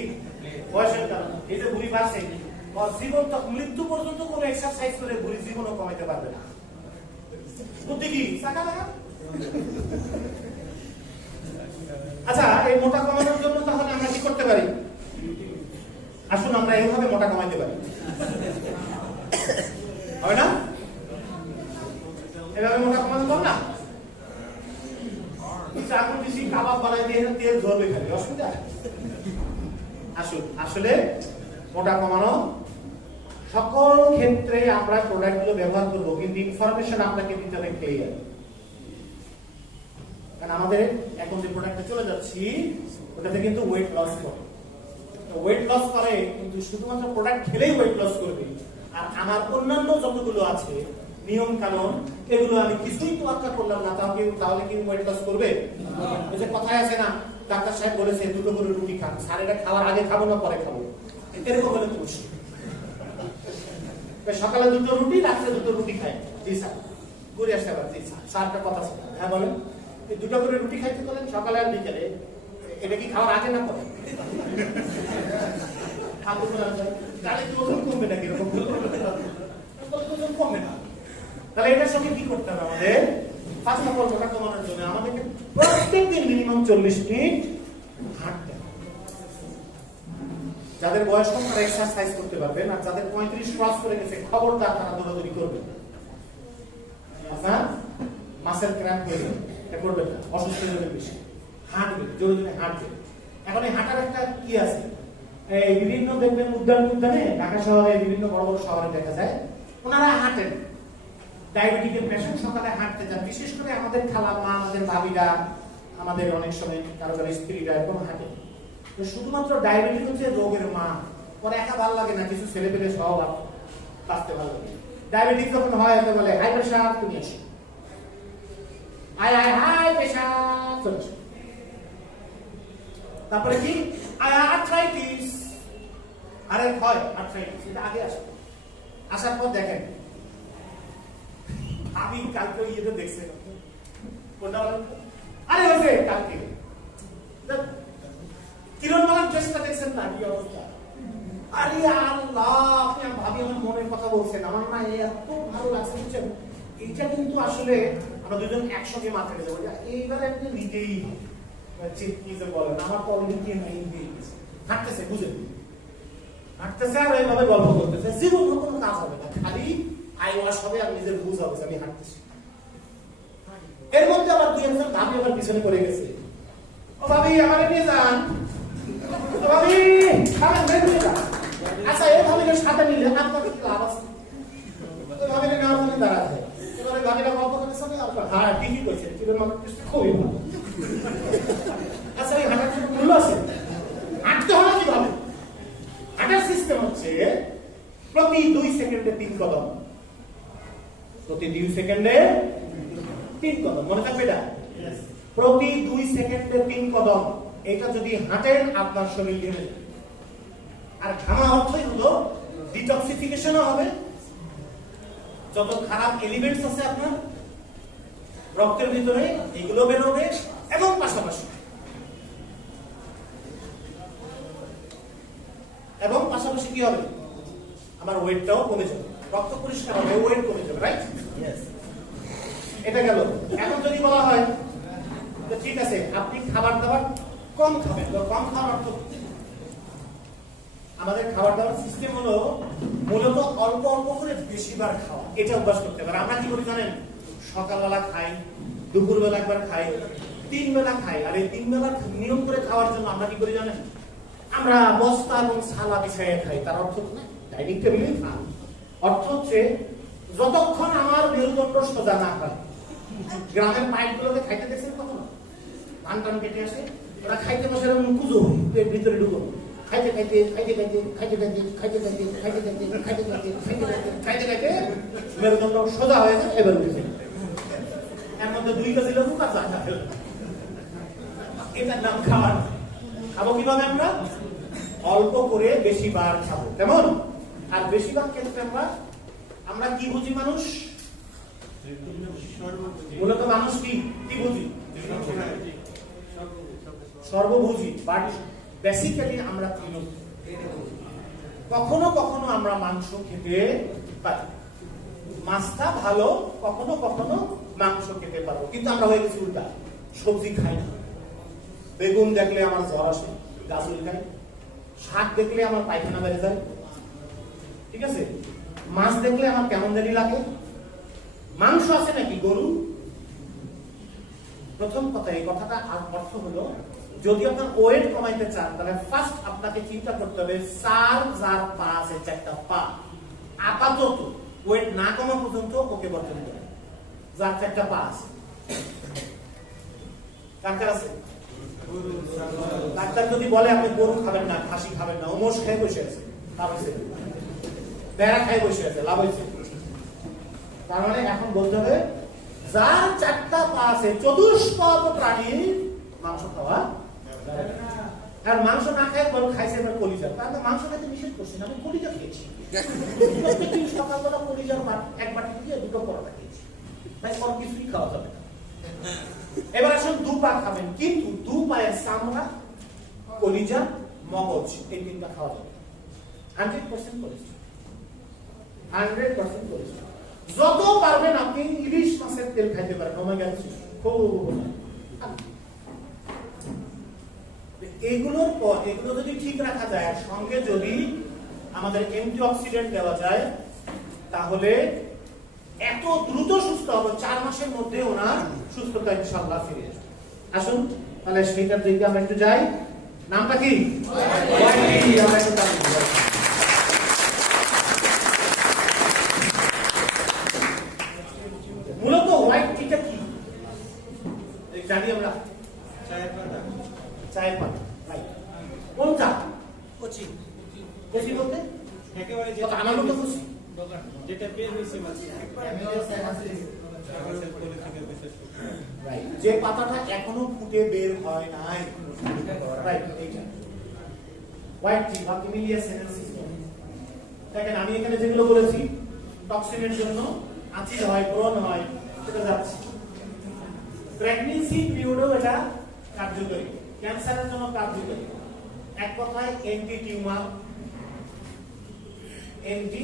বয়সের কারণ। এই যে বুড়ি বাড়ছে, জীবন তক মৃত্যু পর্যন্ত কোনো এক্সারসাইজ করে বুড়ি জীবনও কমাইতে পারবে না। বুদ্ধি কি চাকা লাগা। আচ্ছা, এই মোটা কমানোর জন্য তাহলে আমরা কি করতে পারি? আসুন আমরা এইভাবে মোটা কমাইতে পারি, হয় না? এভাবে মোটা কমাতে পারো না? চাকুর বেশি কাবাব বানাই দিয়ে তেল ঝরবে খালি, অসুবিধা? আসুন, আসলে মোটা কমানো সকল ক্ষেত্রে আমরা প্রোডাক্ট গুলো ব্যবহার করবো, কিন্তু ইনফরমেশন আপনাকে দিতে হবে ক্লিয়ার। কারণ আমাদের এখন যে প্রোডাক্টে চলে যাচ্ছি ওটাতে কিন্তু ওয়েট লস করে, ওয়েট লস করে কিন্তু শুধুমাত্র প্রোডাক্ট খেলেই ওয়েট লস করবে। আর আমার অন্যান্য যতগুলো আছে নিয়ম কানুন, এগুলো আমি কিছুই তোয়াক্কা করলাম না, তাহলে কি ওয়েট লস করবে? ওই যে কথায় আছে না, ডাক্তার সাহেব বলেছে 2টো করে রুটি খান, স্যার এটা খাওয়ার আগে খাবো না পরে খাবো, এরকম হলে তো খুশি। সকালে 2টো রুটি, রাত্রে 2টো রুটি খায়, জি স্যার ঘুরে আসতে পারছি, স্যারটা কথা ছিল, হ্যাঁ বলেন। এই 2টো করে রুটি খাইতে বলেন সকালে আর বিকেলে, এটা কি খাওয়ার আগে না পরে? তাহলে কি ওজন কমবে নাকি? এরকম ওজন কমবে না। তাহলে এটার সঙ্গে কি করতে হবে আমাদের? ফার্স্ট অফ অল মোটা কমানোর জন্য আমাদেরকে প্রত্যেকদিন মিনিমাম 40 মিনিট হাঁটতে হবে। যাদের বয়স কম তারা এক্সারসাইজ করতে পারবেন, আর যাদের 35 ক্রস করে গেছে খবরদার তারা দৌড়াদৌড়ি করবে, আপনার মাসেল ক্র্যাম্প হয়ে যাবে, এটা করবেন না, অসুস্থ হয়ে যাবে বেশি। হাঁটবে, জোরে জোরে হাঁটবে। এখন এই হাঁটার একটা কি আছে, এই বিভিন্ন দেখবেন উদ্যানে ঢাকা শহরে, বিভিন্ন বড় বড় শহরে দেখা যায় ওনারা হাঁটেন, ডায়াবেটিকের পেশেন্ট সকালে হাঁটতে যান। বিশেষ করে আমাদের খালা মা, আমাদের ভাবিরা, আমাদের অনেক সময় কারো কারো স্ত্রীরা এরকম হাঁটে। তো শুধুমাত্র ডায়াবেটিক হচ্ছে রোগের মা, পরে একা ভালো লাগে না, কিছু ছেলে পেলে সহ বাঁচতে ভালো লাগে। ডায়াবেটিক যখন হয় বলে হাই প্রেশার, তুমি এসো, হাই প্রেশার চলছে। তারপরে কি আর্থ্রাইটিস, আরে হয় আর্থ্রাইটিস, এটা আগে আসে। আসার পর দেখেন আমি কালকে ইয়েতে দেখছেন কোনটা বলেন? আরে হয়েছে কালকে কিরণমালার ড্রেসটা দেখছেন না, কি অবস্থা? আরে আল্লাহ, আপনি ভাবি আমার মনের কথা বলছেন, আমার না এত ভালো লাগছে বুঝছেন। এইটা কিন্তু আসলে আমরা দুজন একসঙ্গে মাথায় যাবো, এইবারে আপনি নিতেই বলেন, আমার তো অলরেডি হাঁটতেছে, বুঝেন, হাঁটতেছে আর এইভাবে গল্প করতেছে, জীবন কোনো কাজ হবে না, খালি আই ওয়াশ হবে আর নিজের বুঝ হবে আমি হাঁটতেছি। এর মধ্যে আবার 2-1 ভাবি আমার পিছনে পড়ে গেছে, ও ভাবি আমার নিয়ে যান, ভাবি আচ্ছা এই ভাবিকে সাথে নিলে আপনার কি লাভ আছে? ভাবিকে নেওয়ার জন্য দাঁড়াচ্ছে, এবারে ভাবিরা গল্প করতেছে, হ্যাঁ ঠিকই করছে, খুবই ভালো। আচ্ছা এই হাঁটার জন্য মূল্য আছে, হাঁটতে হবে কিভাবে? হাঁটার সিস্টেম হচ্ছে প্রতি 2 সেকেন্ডে 3 কদম, প্রতি 2 সেকেন্ডে 3 কদম, মনে থাকবে এটা? প্রতি 2 সেকেন্ডে 3 কদম। এটা যদি হাঁটেন আপনার শরীর ঘেমে যাবে, আর ঘামা অর্থই হলো ডিটক্সিফিকেশনও হবে, যত খারাপ এলিমেন্টস আছে আপনার রক্তের ভিতরে এগুলো বেরোবে, এবং পাশাপাশি কি হবে, আমার ওয়েটটাও কমে যাবে, রক্ত পরিষ্কার হবে, ওয়েট কমে যাবে, রাইট? এটা গেল। এখন যদি বলা হয় তো ঠিক আছে আপনি খাবার দাবার কম খাবেন, কম খাওয়ার অর্থ আমাদের খাবার দাবার সিস্টেম হলো মূলত অল্প অল্প করে বেশিবার খাওয়া, এটা অভ্যাস করতে পারে। আমরা কি করি জানেন, সকালবেলা খাই, দুপুরবেলা একবার খাই, 3 বেলা খাই। আর এই 3 বেলা নিয়ম করে খাওয়ার জন্য আমরা কি করি জানেন? আমরা বস্তা এবং সালা বিছাইয়ে খাই। তার অর্থ না ডাইনিং টেবিলে খাই। অর্থ হচ্ছে যতক্ষণ আমার মেরুদণ্ড সোজা না হয়। গ্রামের পাইপগুলোতে খাইতে দেখছেন কখনো? ধান টান কেটে আসে, ওরা খাইতে বসে কুজো পেট ভিতরে ঢুকো, খাইতে খাইতে খাইতে খাইতে খাইতে খাইতে খাইতে খাইতে খাইতে খাইতে খাইতে খাইতে খাইতে খাইতে খাইতে খাইতে মেরুদণ্ড সোজা হয়ে যায়। এবার উঠে এর মধ্যে 2 কেজি লেবু কাঁচা খাবে। এটার নাম খাবার। খাবো কিভাবে আমরা? অল্প করে বেশি বার খাবো, কেমন? আর বেশিরভাগ ক্ষেত্রে আমরা কি বুঝি? মানুষ মূলত মানুষ কি বুঝি? সর্বভুজি। বাট বেসিক্যালি আমরা তৃণভোজী। কখনো কখনো আমরা মাংস খেতে পারি, মাছটা ভালো, কখনো কখনো মাংস খেতে পারবো। কিন্তু আমরা হয়ে গেছি উল্টা, সবজি খাই না। বেগুন দেখলে আমার জ্বর আসে, গাজর খাই। শাক দেখলে আমার পায়খানা বেড়ে যায়, ঠিক আছে? মাছ দেখলে আমার কেমন জানি লাগে। মাংস আছে নাকি গরু? প্রথম কথা, এই কথাটা অর্থ হলো, যদি আপনার ওয়েট কমাইতে চান তাহলে ফার্স্ট আপনাকে চিন্তা করতে হবে 4 যার পা আছে, 4টা পা। আপাতত ওয়েট না কমা পর্যন্ত ওকে বর্তমান দিতে হবে যার 4টা পা আছে। কার কার আছে? ডাক্তার যদি বলে আপনি গরু খাবেন না, খাসি খাবেন না, ওমোস খেয়ে বসে আছে, লাভ হয়েছে। বেড়া খেয়ে বসে আছে, লাভ হয়েছে। তার মানে এখন বলতে হবে যার 4টা পা আছে, চতুষ্পদ প্রাণীর মাংস খাওয়া। আর মাংস না খায় বল খাইছে এবার কলিজা। তাহলে মাংস খাইতে নিষেধ করছি না, আমি কলিজা খেয়েছি। প্রত্যেকদিন সকালবেলা কলিজার এক বাটি দিয়ে 2টো পরোটা খেয়েছি, তাই কোনো কিছুই খাওয়া যাবে না। এবার আসুন 2 পা খাবেন, কিন্তু 2 পায়ের চামড়া, কলিজা, মগজ এই 3টা খাওয়া যাবে। 100% কলেস্ট্রল, 100% কলেস্ট্রল। যত পারবেন আপনি ইলিশ মাছের তেল খাইতে পারেন, ওমেগা 3 খুব। এগুলো যদি ঠিক রাখা যায়, আর সঙ্গে যদি আমাদের অ্যান্টিঅক্সিডেন্ট দেওয়া যায়, তাহলে এত দ্রুত সুস্থ হবে। 4 মাসের মধ্যে ওনার সুস্থতা ইনশাআল্লাহ ফিরে আসবে। আসুন তাহলে সেইটার দিকে আমরা একটু যাই। নামটা কি? মূলত হোয়াইট টিটা কি জানি আমরা? চায়ের পাতা। কোন চা? কচি। কচি বলতে একেবারে আমার মতো কচি, যেটা বের হয়েছে যে পাতাটা এখনো ফুটে বের হয় নাই, রাইট? এইটা হোয়াইট টি বা ক্যামেলিয়া সিনেনসিস। দেখেন আমি এখানে যেগুলো বলেছি, টক্সিনের জন্য অ্যাসিড হয়, ব্রণ হয়, সেটা যাচ্ছে। প্রেগন্যান্সি পিরিয়ডেও এটা কার্যকরী, ক্যান্সারের জন্য কার্যকরী। এক কথায় anti tumour, anti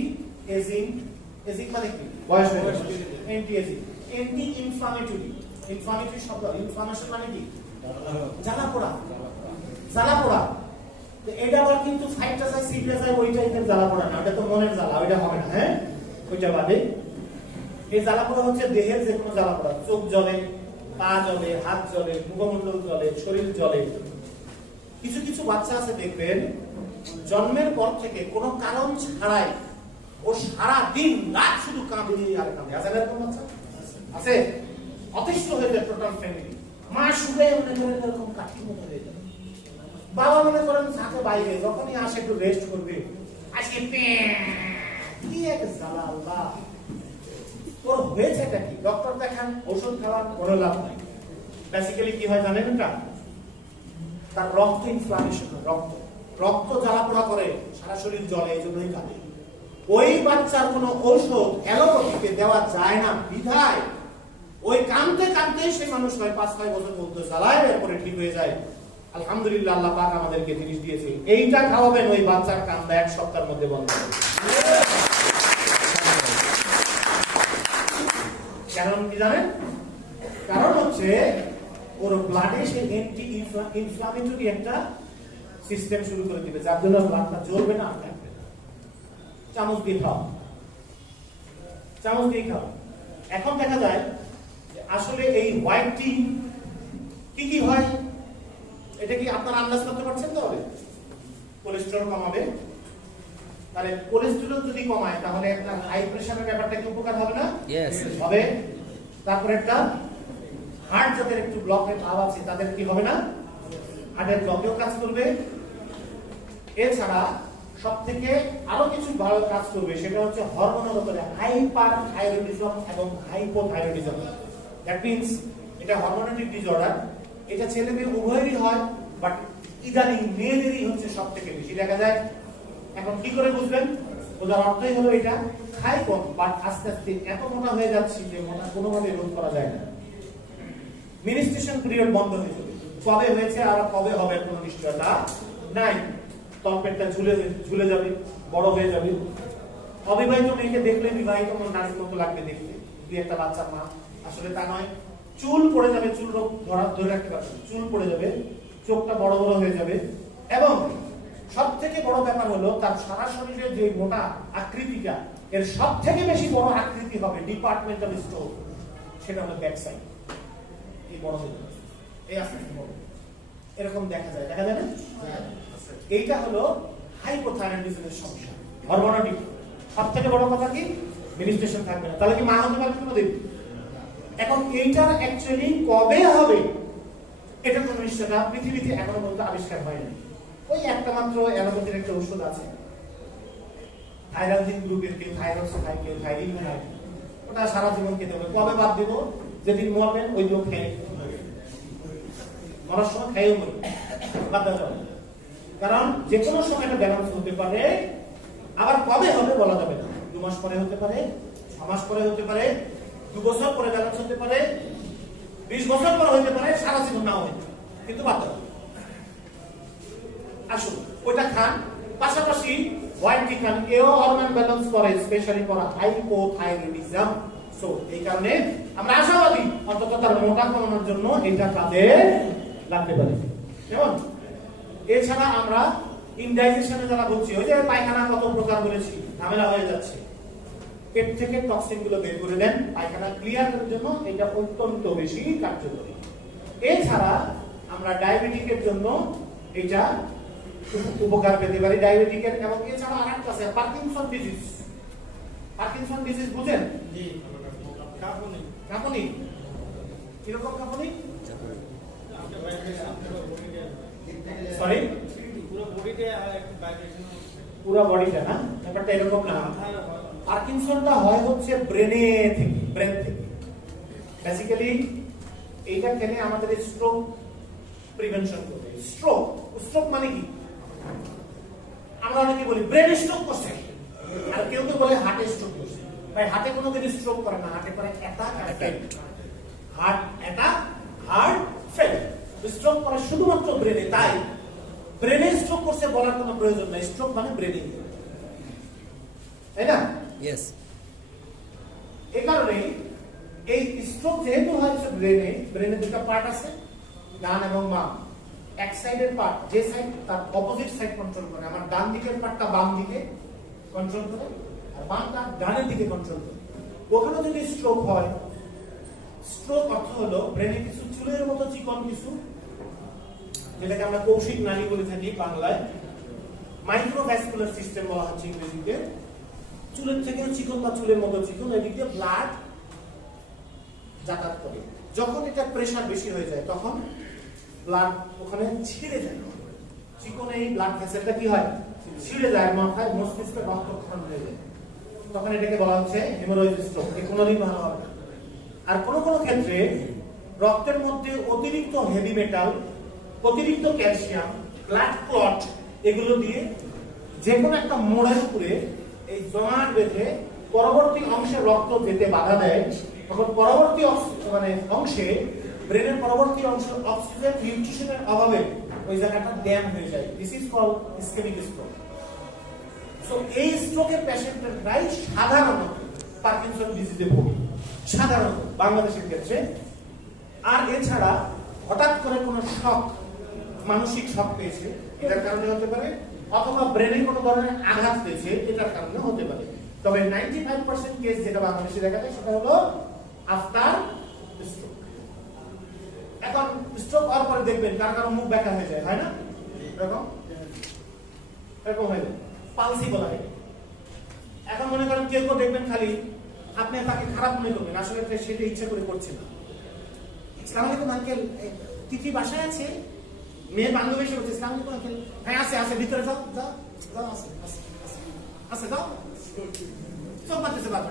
ageing. Ageing মানে কি? বয়স হয়ে গেছে। Anti ageing, anti inflammatory. Inflammatory শব্দ, ইনফ্লামেশন মানে কি? জ্বালা পোড়া, জ্বালা পোড়া। তো এটা আবার কিন্তু ফাইটটা যায়, সিটটা যায়, ওই টাইপের জ্বালা পোড়া না, ওটা তো মনের জ্বালা, ওইটা হবে না। হ্যাঁ, ওইটা বাদে এই জ্বালা পোড়া হচ্ছে দেহের যে কোনো জ্বালা পোড়া। চোখ জ্বলে, পা জ্বলে, হাত জ্বলে, মুখমণ্ডল জ্বলে, শরীর জ্বলে। কিছু কিছু বাচ্চা আছে দেখবেন, জন্মের পর থেকে কোনো কারণ ছাড়াই ও সারা দিন রাত শুধু কাঁদে আর কাঁদে। আছে এরকম বাচ্চা? আছে। অতিষ্ঠ হয়ে যায় টোটাল ফ্যামিলি। মা শুয়ে মনে করেন এরকম কাঠি মতো হয়ে যায়, বাবা মনে করেন থাকে বাইরে, যখনই আসে একটু রেস্ট করবে, আজকে কি এক জ্বালা। আল্লাহ, ওর হয়েছে এটা কি? ডক্টর দেখান, ওষুধ খাওয়ার কোনো লাভ নাই। বেসিক্যালি কি হয় জানেন? এটা তার রক্ত ইনফ্লামেশন, রক্ত জ্বালা পোড়া করে, সারা শরীর জ্বলে, এই জন্যই কাঁদে। ওই বাচ্চার কোনো ঔষধ অ্যালোপ্যাথিতে দেওয়া যায় না, বিধায় ওই কাঁদতে কাঁদতে সেই মানুষ হয় 5-6 বছর বলতে চালায়, এরপরে ঠিক হয়ে যায়। আলহামদুলিল্লাহ, আল্লাহ পাক আমাদেরকে জিনিস দিয়েছে। এইটা খাওয়াবেন, ওই বাচ্চার কান্না 1 সপ্তাহের মধ্যে বন্ধ হবে। কারণ কি জানেন? কারণ হচ্ছে ওর ব্লাডে সে অ্যান্টি ইনফ্লামেটরি একটা সিস্টেম শুরু করে দিবে, যার জন্য ব্লাডটা জ্বলবে না, থাকবে না। চামচ দিয়ে খাও, চামচ দিয়ে খাও। এখন দেখা যায় আসলে এই হোয়াইট টি কি কি হয় এটা কি আপনারা আন্দাজ করতে পারছেন? তাহলে কোলেস্টেরল কমাবে, তাহলে কোলেস্টেরল যদি কমায় তাহলে একটা হাই প্রেসারের ব্যাপারটা কি উপকার হবে না? হবে। তারপরে একটা হার্ট যাদের একটু ব্লকের ভাব আছে তাদের কি হবে না? হার্টের ব্লকেও কাজ করবে। এছাড়া সব থেকে আরো কিছু ভালো কাজ করবে, সেটা হচ্ছে হরমোনাল হাইপার থাইরয়েডিজম এবং হাইপোথাইরয়েডিজম। দ্যাট মিন্স এটা হরমোনাটিক ডিসঅর্ডার, এটা ছেলে মেয়ে উভয়েরই হয়, বাট ইদানিং মেয়েদেরই হচ্ছে সব থেকে বেশি দেখা যায়। এখন কি করে বুঝবেন? বোঝার অর্থই হলো এটা খাই কম, বাট আস্তে আস্তে এত মোটা হয়ে যাচ্ছে যে মোটা কোনোভাবে রোধ করা যায় না। মিনিস্ট্রেশন পিরিয়ড বন্ধ হয়ে যাবে। কবে হয়েছে আর কবে হবে কোনো নিশ্চয়তা নাই। তলপেটটা ঝুলে যাবে, বড় হয়ে যাবে। অবিবাহিত মেয়েকে দেখলে বিবাহিত নারীর মতো লাগবে দেখতে, দুই একটা বাচ্চার মা, আসলে তা নয়। চুল পড়ে যাবে, চুল ধরে রাখতে পারবেন, চুল পড়ে যাবে, চোখটা বড় বড় হয়ে যাবে, এবং সব থেকে বড় ব্যাপার হলো তার সারা শরীরের যে মোটা আকৃতিটা, এর সব থেকে বেশি বড় আকৃতি হবে ডিপার্টমেন্টাল স্টোর, সেটা হলো ব্যাক সাইড। এই বড় হয়ে যাবে, এই আস্তে আস্তে বড় এরকম দেখা যায় না? এইটা হলো হাইপোথাইরয়েডিজমের সমস্যা, হরমোনাটিক। সব থেকে বড় কথা কি? মিনিস্ট্রেশন থাকবে না। তাহলে কি মা হতে পারবে কোনোদিন? এখন এইটার অ্যাকচুয়ালি কবে হবে এটা কোনো নিশ্চয়তা পৃথিবীতে এখনো পর্যন্ত আবিষ্কার হয়নি। ওই একটা মাত্র অ্যালোপ্যাথির একটা ওষুধ আছে, থাইরয়েড গ্রুপের, কেউ থাইরয়েড খায়, কেউ থাইরিন খায়, ওটা সারা জীবন খেতে হবে। কবে বাদ দেবো? যেদিন মরবেন ওই দিন খেয়ে, মরার সময় খাইও মরবে, বাদ দেওয়া যাবে। কারণ যে কোনো সময় একটা ব্যালেন্স হতে পারে, আবার কবে হবে বলা যাবে না। 2 মাস পরে হতে পারে, 6 মাস পরে হতে পারে, 2 বছর পরে ব্যালেন্স হতে পারে, 20 বছর পরে হতে পারে, সারা জীবন নাও হতে পারে, কিন্তু বাদ দেওয়া। আসুন ওইটা খান, পাশাপাশি হোয়াইট টি খান, এও হরমোন ব্যালেন্স করে, স্পেশালি ফর হাইপোথাইরয়েডিজম। সো এই কারণে আমরা আশাবাদী অন্তত তার মোটা কমানোর জন্য এটা কাজে লাগতে পারে। যেমন এছাড়া আমরা ইনডাইজেশনে যারা বলছি, ওই যে পায়খানা কত প্রকার বলেছি, ঝামেলা হয়ে যাচ্ছে, পেট থেকে টক্সিন গুলো বের করে দেন, পায়খানা ক্লিয়ার করার জন্য এটা অত্যন্ত বেশি কার্যকরী। এছাড়া আমরা ডায়াবেটিকের জন্য এটা উপকার পেতে পারি, ডায়াবেটিকের। এবং এছাড়া আরেকটা আছে পার্কিনসন ডিজিজ। পার্কিনসন ডিজিজ বুঝেন? জি। কাঁপুনি কিরকম কাঁপুনি? সরি, পুরো বডিটা না, ব্যাপারটা এরকম না। পার্কিনসনটা হয় হচ্ছে ব্রেন থেকে। বেসিক্যালি এইটা খেলে আমাদের স্ট্রোক প্রিভেনশন করবে। স্ট্রোক মানে কি? আমরা অনেকে বলি ব্রেন স্ট্রোক করছে, আর কেউ কেউ বলে হার্টে স্ট্রোক করছে। ভাই, হার্টে কোনোদিন স্ট্রোক করে না, হার্টে করে অ্যাটাক আর ফেল। হার্ট ফেল, স্ট্রোক করে শুধুমাত্র ব্রেনে। তাই ব্রেনে স্ট্রোক করছে বলার কোনো প্রয়োজন নাই, স্ট্রোক মানে ব্রেনে, তাই না? ইয়েস। এই কারণে এই স্ট্রোক যেহেতু হচ্ছে ব্রেনে দুটো পার্ট আছে, ডান এবং বাম। এক সাইডের পার্ট, যে সাইড তার অপোজিট সাইড কন্ট্রোল করে। আমার ডান দিকের পার্টটা বাম দিকে কন্ট্রোল করে, আর বামটা ডানের দিকে কন্ট্রোল করে। ওখানে যদি স্ট্রোক হয়, স্ট্রোক অর্থ হলো ব্রেনে কিছু চুলের মতো চিকন কিছু, যেটাকে আমরা কৌশিক নালী বলে থাকি বাংলায়, মাইক্রোভ্যাসকুলার সিস্টেম বলা হচ্ছে ইংরেজিতে। চুলের থেকে চিকন বা চুলের মতো চিকন, এদিকে ব্লাড যাতায়াত করে। যখন এটা প্রেসার বেশি হয়ে যায় তখন ব্লাড ওখানে ছিঁড়ে যায়, চিকন এই ব্লাড ভেসেলটা কি হয়? ছিঁড়ে যায়, মাথায় মস্তিষ্কে রক্তক্ষরণ হয়ে যায়। তখন এটাকে বলা হচ্ছে হেমোরয়েড স্ট্রোক। কোনোদিন ভালো হবে না। আর কোনো কোনো ক্ষেত্রে রক্তের মধ্যে অতিরিক্ত হেভি মেটাল, অতিরিক্ত ক্যালসিয়াম, ব্লাড ক্লট, এগুলো দিয়ে যে কোনো একটা মোড়ের উপরে এই জমাট বেঁধে পরবর্তী অংশে রক্ত যেতে বাধা দেয়। তখন পরবর্তী অংশে, ব্রেনের পরবর্তী অংশ অক্সিজেন নিউট্রিশনের অভাবে ওই জায়গাটা ড্যাম হয়ে যায়। This is called ischaemic stroke. So এই স্ট্রোকের পেশেন্টরাই সাধারণত পার্কিনসন ডিজিজে ভোগে, সাধারণত বাংলাদেশের ক্ষেত্রে। আর এছাড়া হঠাৎ করে কোনো শক, মানসিক শক পেয়েছে, এটার কারণে হতে পারে, অথবা ব্রেনে কোনো ধরনের আঘাত পেয়েছে, এটার কারণে হতে পারে। তবে 95% কেস যেটা বাংলাদেশে দেখা যায় সেটা হলো আফটার স্ট্রোক। এখন স্ট্রোক হওয়ার পরে দেখবেন কার কারো মুখ ব্যাকা হয়ে যায়, হয় না? এরকম এরকম হয়ে যায়, পালসি বলা হয়। এখন মনে করেন কেউ কেউ দেখবেন খালি আপনি তাকে খারাপ মনে করবেন, আসলে সেটা ইচ্ছা করে করছে না। আসসালামু আলাইকুম আঙ্কেল, তিথি বাসায় আছে? মেয়ে বান্ধবী এসে বলছে আসসালামু আলাইকুম আঙ্কেল। হ্যাঁ আছে আছে, ভিতরে যাও যাও যাও, আছে আছে আছে, যাও চোখ পাচ্ছে বাবা,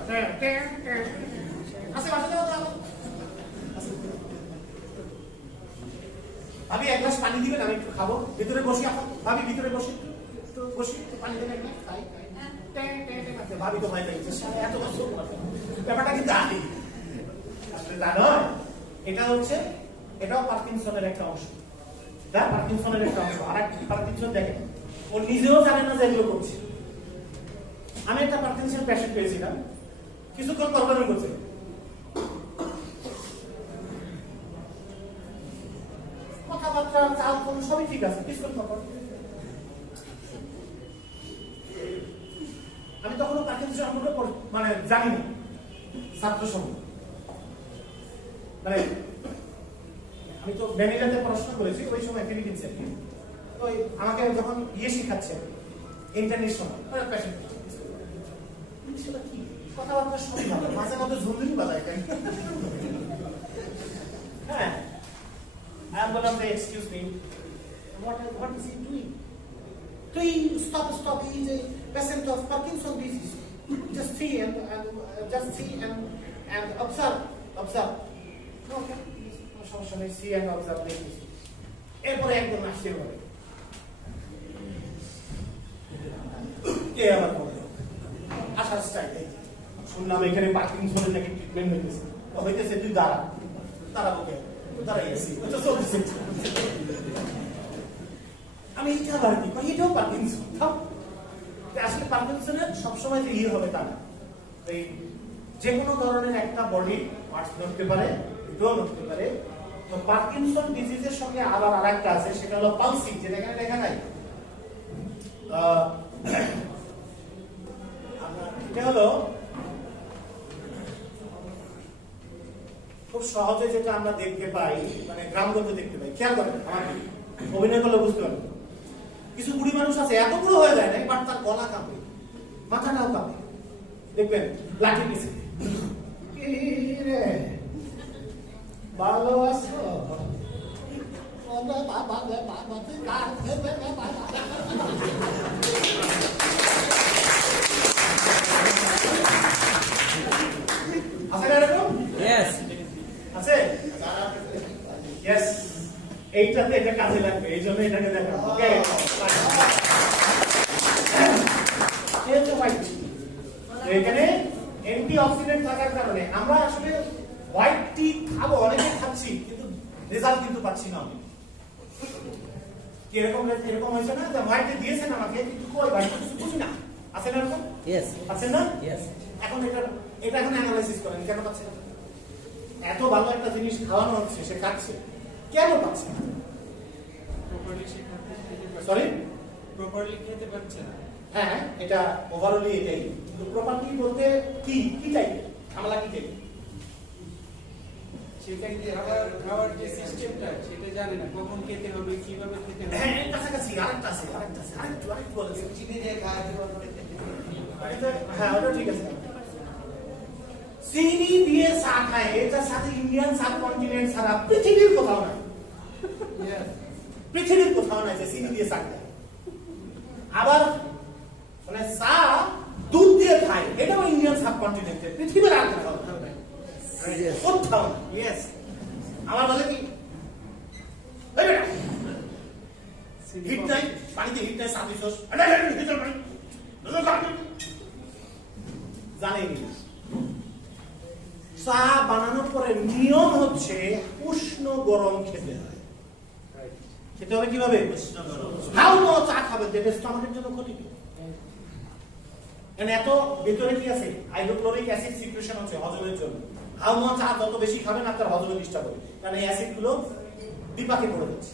আছে বাসা যাও যাও। ভাবি এক গ্লাস পানি দিবেন, আমি একটু খাবো। ভিতরে বসি এখন, ভাবি ভিতরে বসি, একটু বসি, একটু পানি দেবেন, একটা খাই খাই। ভাবি তো ভয় পেয়েছে, এত কষ্ট ব্যাপারটা কিন্তু আনি আসলে তা নয়। এটা হচ্ছে, এটাও পার্কিনসনের একটা অংশ, পার্কিনসনের একটা অংশ। আর এক পার্কিনসন দেখেন, ও নিজেও জানে না যে এগুলো করছে। আমি একটা পার্কিনসন পেশেন্ট পেয়েছিলাম, কিছুক্ষণ প্রবলেম করছে, কথাবার্তা চাল সবই ঠিক আছে, কিছুক্ষণ পর আমি তখনও পার্কিনসন সম্পর্কে মানে জানি না, ছাত্র সময় মানে আমি তো ম্যানেজারতে পড়াশোনা করেছি, ওই সময় ফিলিপিন্সে। তো আমাকে যখন শিখাচ্ছে ইন্টারনেট সময় কথাবার্তা সবই ভালো, মাঝে মধ্যে ঝুমঝুমি বাজায়। হ্যাঁ, আমি বললাম excuse me, what is he doing? Stop, he is a patient of Parkinson disease. Just see and observe. Okay. সমস্যা নেই, see and observe দেখি। এরপরে একদম আসতে হবে কে আবার বললো আসার স্টাইল। শুনলাম এখানে পার্কিনসনের নাকি ট্রিটমেন্ট হইতেছে, তুই দাঁড়াবো কে? দাঁড়াইছি, ওটা চলতেছে। আমি এটা আবার কি, এটাও পার্কিনসন। আসলে পার্কিনসনের সবসময় যে হবে তা না, এই যে কোনো ধরনের একটা বডি পার্টস নড়তে পারে, এটাও নড়তে পারে। তো পার্কিনসন ডিজিজের সঙ্গে আবার আরেকটা আছে, সেটা হলো পালসি, যেটা এখানে লেখা নাই। এটা হলো খুব সহজে যেটা আমরা দেখতে পাই, মানে গ্রামগঞ্জে দেখতে পাই। খেয়াল করেন, আমার অভিনয় করলে বুঝতে পারবেন। কিছু বুড়ি মানুষ আছে এত বুড়ো হয়ে যায় না, বাট তার গলা কাঁপে, মাথাটাও কাঁপে, দেখবেন লাঠি পিছে। ভালো আছো? এইটাতে এটা কাজে লাগবে, এই জন্য এটাকে দেখাবো। ওকে, এখানে অ্যান্টিঅক্সিডেন্ট থাকার কারণে আমরা আসলে হোয়াইট টি খাবো, অনেকে খাচ্ছি, কিন্তু রেজাল্ট কিন্তু পাচ্ছি না। কি এরকম হয়েছে না যে হোয়াইট টি দিয়েছেন আমাকে, কিন্তু কই ভাই কিছু বুঝি না। আছে না এরকম? यस আছে না? यस। এখন এটা এখন অ্যানালাইসিস করেন, কেন পাচ্ছে না? এত ভালো একটা জিনিস খাওয়ানো হচ্ছে, সে খাচ্ছে, কেন পাচ্ছে না? প্রপারলি খেতে পারছে না। হ্যাঁ, এটা ওভারঅলি এটাই। কিন্তু প্রপারলি বলতে কি টাইপ ঝামেলা, কি টাইপ? সেটা কি খাওয়ার যে সিস্টেমটা সেটা জানে না, কখন খেতে হবে, কিভাবে খেতে হবে। হ্যাঁ, কাছাকাছি আরেকটা আছে, আরেকটু বলেছে, চিনি দিয়ে খাওয়া যাবে। হ্যাঁ, ওটা ঠিক আছে। চিনি দিয়ে চা খায়, এটার সাথে ইন্ডিয়ান সাবকন্টিনেন্ট ছাড়া পৃথিবীর কোথাও নাই। পৃথিবীর কোথাও নাই যে চিনি দিয়ে চা খায়। আবার মানে চা দুধ দিয়ে খায়, এটাও ইন্ডিয়ান সাবকন্টিনেন্টে, পৃথিবীর আর কোথাও নাই। কোথাও না। ইয়েস, আমার বলে কি হিট নাই, পানিতে হিট নাই, সাথে সস জানেনি। চা বানানোর পরে নিয়ম হচ্ছে উষ্ণ গরম খেতে হয়। খেতে হবে কিভাবে? হাউ নো চা খাবে, যেটা স্টমাকের জন্য ক্ষতি। এত ভিতরে কি আছে? হাইড্রোক্লোরিক অ্যাসিড সিক্রেশন হচ্ছে হজমের জন্য। হাউ নো চা যত বেশি খাবেন আপনার হজমে ডিস্টার্ব হবে, কারণ এই অ্যাসিড গুলো বিপাকে পড়ে যাচ্ছে।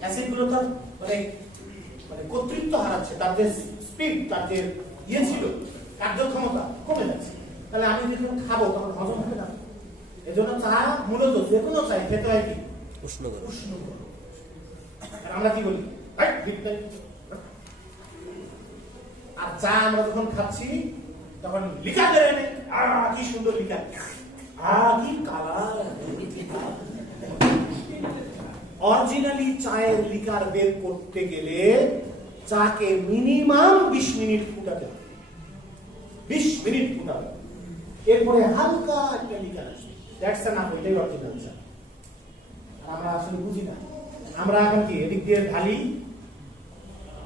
অ্যাসিড গুলো তার মানে কর্তৃত্ব হারাচ্ছে, তার যে স্পিড, তার যে ছিল কার্যক্ষমতা কমে যাচ্ছে। তাহলে আমি যদি খাবো তখন হজম হবে না, এজন্য চা মূলত যে কোনো চাই খেতে হয় কি উষ্ণ গরম। উষ্ণ গরম। আর আমরা কি বলি এই, হিট নাই। আর চা আমরা যখন খাচ্ছি তখন লিকার বের হয় কি সুন্দর লিকার, কি কালার। অরিজিনালি চায়ের লিকার বের করতে গেলে চাকে মিনিমাম 20 মিনিট ফুটাতে হবে, 20 মিনিট ফুটাবে, এরপরে হালকা একটা লিকার আসবে। দ্যাটস না হইলেই অরিজিনাল চা। আর আমরা আসলে বুঝি না, আমরা এখন কি এদিক দিয়ে ঢালি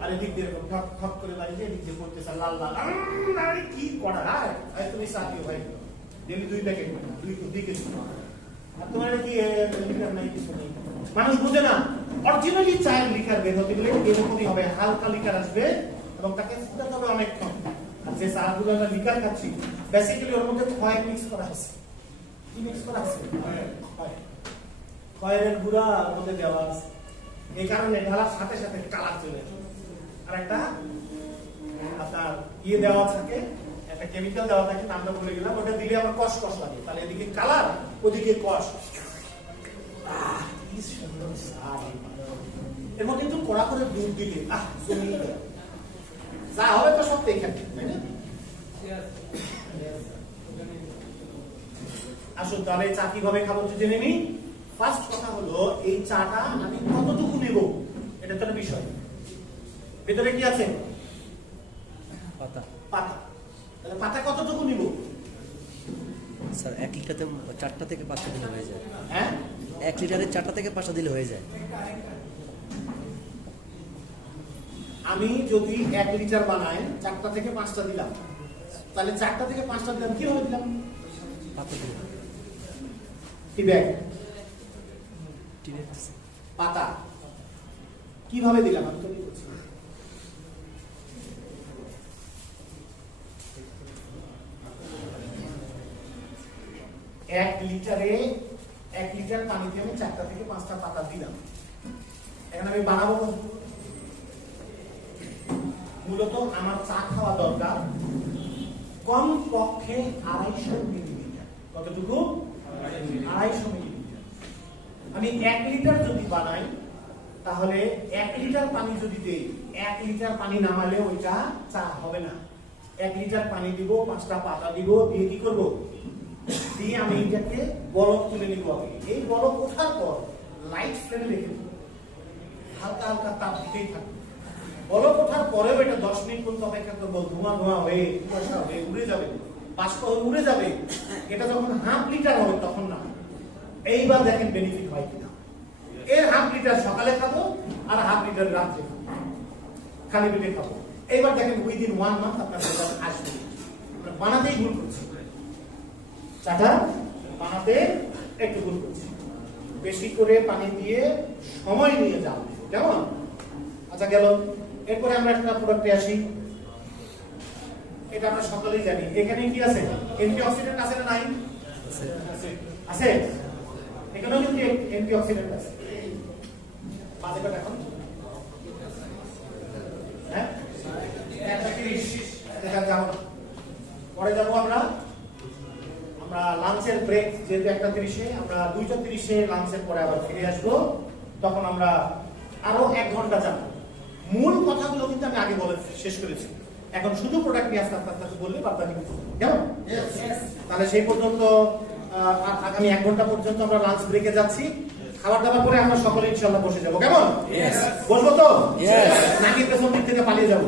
আর এদিক দিয়ে ঠক ঠক করে বাড়িতে এদিক দিয়ে করতেছে লাল লাল। আরে কি করা হয়, তুমি চা দিও ভাই, ডেলি 2 প্যাকেট, 2 কেজি। আর তোমার কি লিকার নাই, কিছু নেই। মানুষ বুঝে না, অরিজিনালি চায়ের লিকার বের হতে গেলে এরকমই হবে, হালকা লিকার আসবে এবং তাকে ফুটাতে হবে অনেকক্ষণ। আর যে চাগুলো আমরা লিকার খাচ্ছি বেসিক্যালি ওর মধ্যে খয় মিক্স করা আছে। কি মিক্স করা আছে? খয়ের গুঁড়া ওর মধ্যে দেওয়া আছে, এই কারণে ঢালার সাথে সাথে কালার চলে আসে। আর একটা আপনার দেওয়া থাকে, একটা কেমিক্যাল দেওয়া থাকে, নামটা বলে গেলাম, ওটা দিলে আমার কষ কষ লাগে, তাহলে এদিকে কালার ওদিকে কষ। কি সুন্দর স্বাদ। এর মধ্যে একটু কড়া করে দুধ দিলে জমিয়ে যাবে। যা হবে তো সব দেখেন, তাই না? আসুন তাহলে চা কিভাবে খাবো জেনে নিই। ফার্স্ট কথা হলো, এই চাটা আমি কতটুকু নেব এটা তো একটা বিষয়। ভেতরে কি আছে? পাতা। পাতা। তাহলে পাতা কতটুকু নিব? স্যার 1 লিটারে 4টা থেকে 5টা দিলে হয়ে যায়। হ্যাঁ, 1 লিটারে 4টা থেকে 5টা দিলে হয়ে যায়। আমি যদি 1 লিটার বানাই 4টা থেকে 5টা দিলাম, তাহলে 4টা থেকে 5টা দিলাম কিভাবে দিলাম? পাতা দিয়ে। টি ব্যাগ, টিনের পাতা কিভাবে দিলাম আমি তো বলছি। 1 লিটারে 1 লিটার পানিতে আমি 4টা থেকে 5টা পাতা দিলাম। এখন আমি বানাবো মূলত আমার চা খাওয়া দরকার কম পক্ষে 250 মিলিলিটার। কতটুকু? 250 মিলিলিটার। আমি 1 লিটার যদি বানাই তাহলে 1 লিটার পানি যদি দেই, 1 লিটার পানি নামালে ওইটা চা হবে না। 1 লিটার পানি দিব, 5টা পাতা দিব, দিয়ে কি করব? দিয়ে আমি এটাকে বরফ তুলে নিব আগে। এই বরফ ওঠার পর লাইট ফ্লেমে রেখে দেব, হালকা হালকা তাপ দিতেই থাকবে। বরফ ওঠার পরেও এটা 10 মিনিট পর্যন্ত অপেক্ষা করবো। ধোঁয়া ধোঁয়া হয়ে কুয়াশা হয়ে উড়ে যাবে, বাষ্প হয়ে উড়ে যাবে। এটা যখন 1/2 লিটার হবে তখন না। এইবার দেখেন বেনিফিট হয় কিনা। এর 1/2 লিটার সকালে খাবো আর 1/2 লিটার রাত্রে খাবো, খালি পেটে খাবো। এইবার দেখেন উইদিন 1 মান্থ আপনার রেজাল্ট আসবে। আমরা বানাতেই ভুল করছি, চাটা বানাতে একটু ভুল করছি। বেশি করে পানি দিয়ে সময় নিয়ে যাও, কেমন? আচ্ছা গেল। এরপরে আমরা একটা প্রোডাক্টে আসি। এটা আমরা সকলেই জানি। এখানে কি আছে? অ্যান্টিঅক্সিডেন্ট আছে না নাই? আছে। এখানেও কিন্তু অ্যান্টিঅক্সিডেন্ট আছে। বাজেট এখন হ্যাঁ 1:30 দেখা যাব। পরে যাব আমরা লাঞ্চের ব্রেক, যেহেতু 1:30-এ, আমরা 2:30-এ লাঞ্চের পরে আবার ফিরে আসবো। তখন আমরা আরো 1 ঘন্টা যাব। মূল কথাগুলো কিন্তু আমি আগে বলে শেষ করেছি। এখন শুধু প্রোডাক্ট নিয়ে আস্তে আস্তে বললে বার্তা নিতে কেমন? তাহলে সেই পর্যন্ত আগামী 1 ঘন্টা পর্যন্ত আমরা লাঞ্চ ব্রেকে যাচ্ছি। খাবার দাবার করে আমরা সকলে ইনশাআল্লাহ বসে যাবো, কেমন? বসবো তো নাকি পেছন দিক থেকে পালিয়ে যাবো?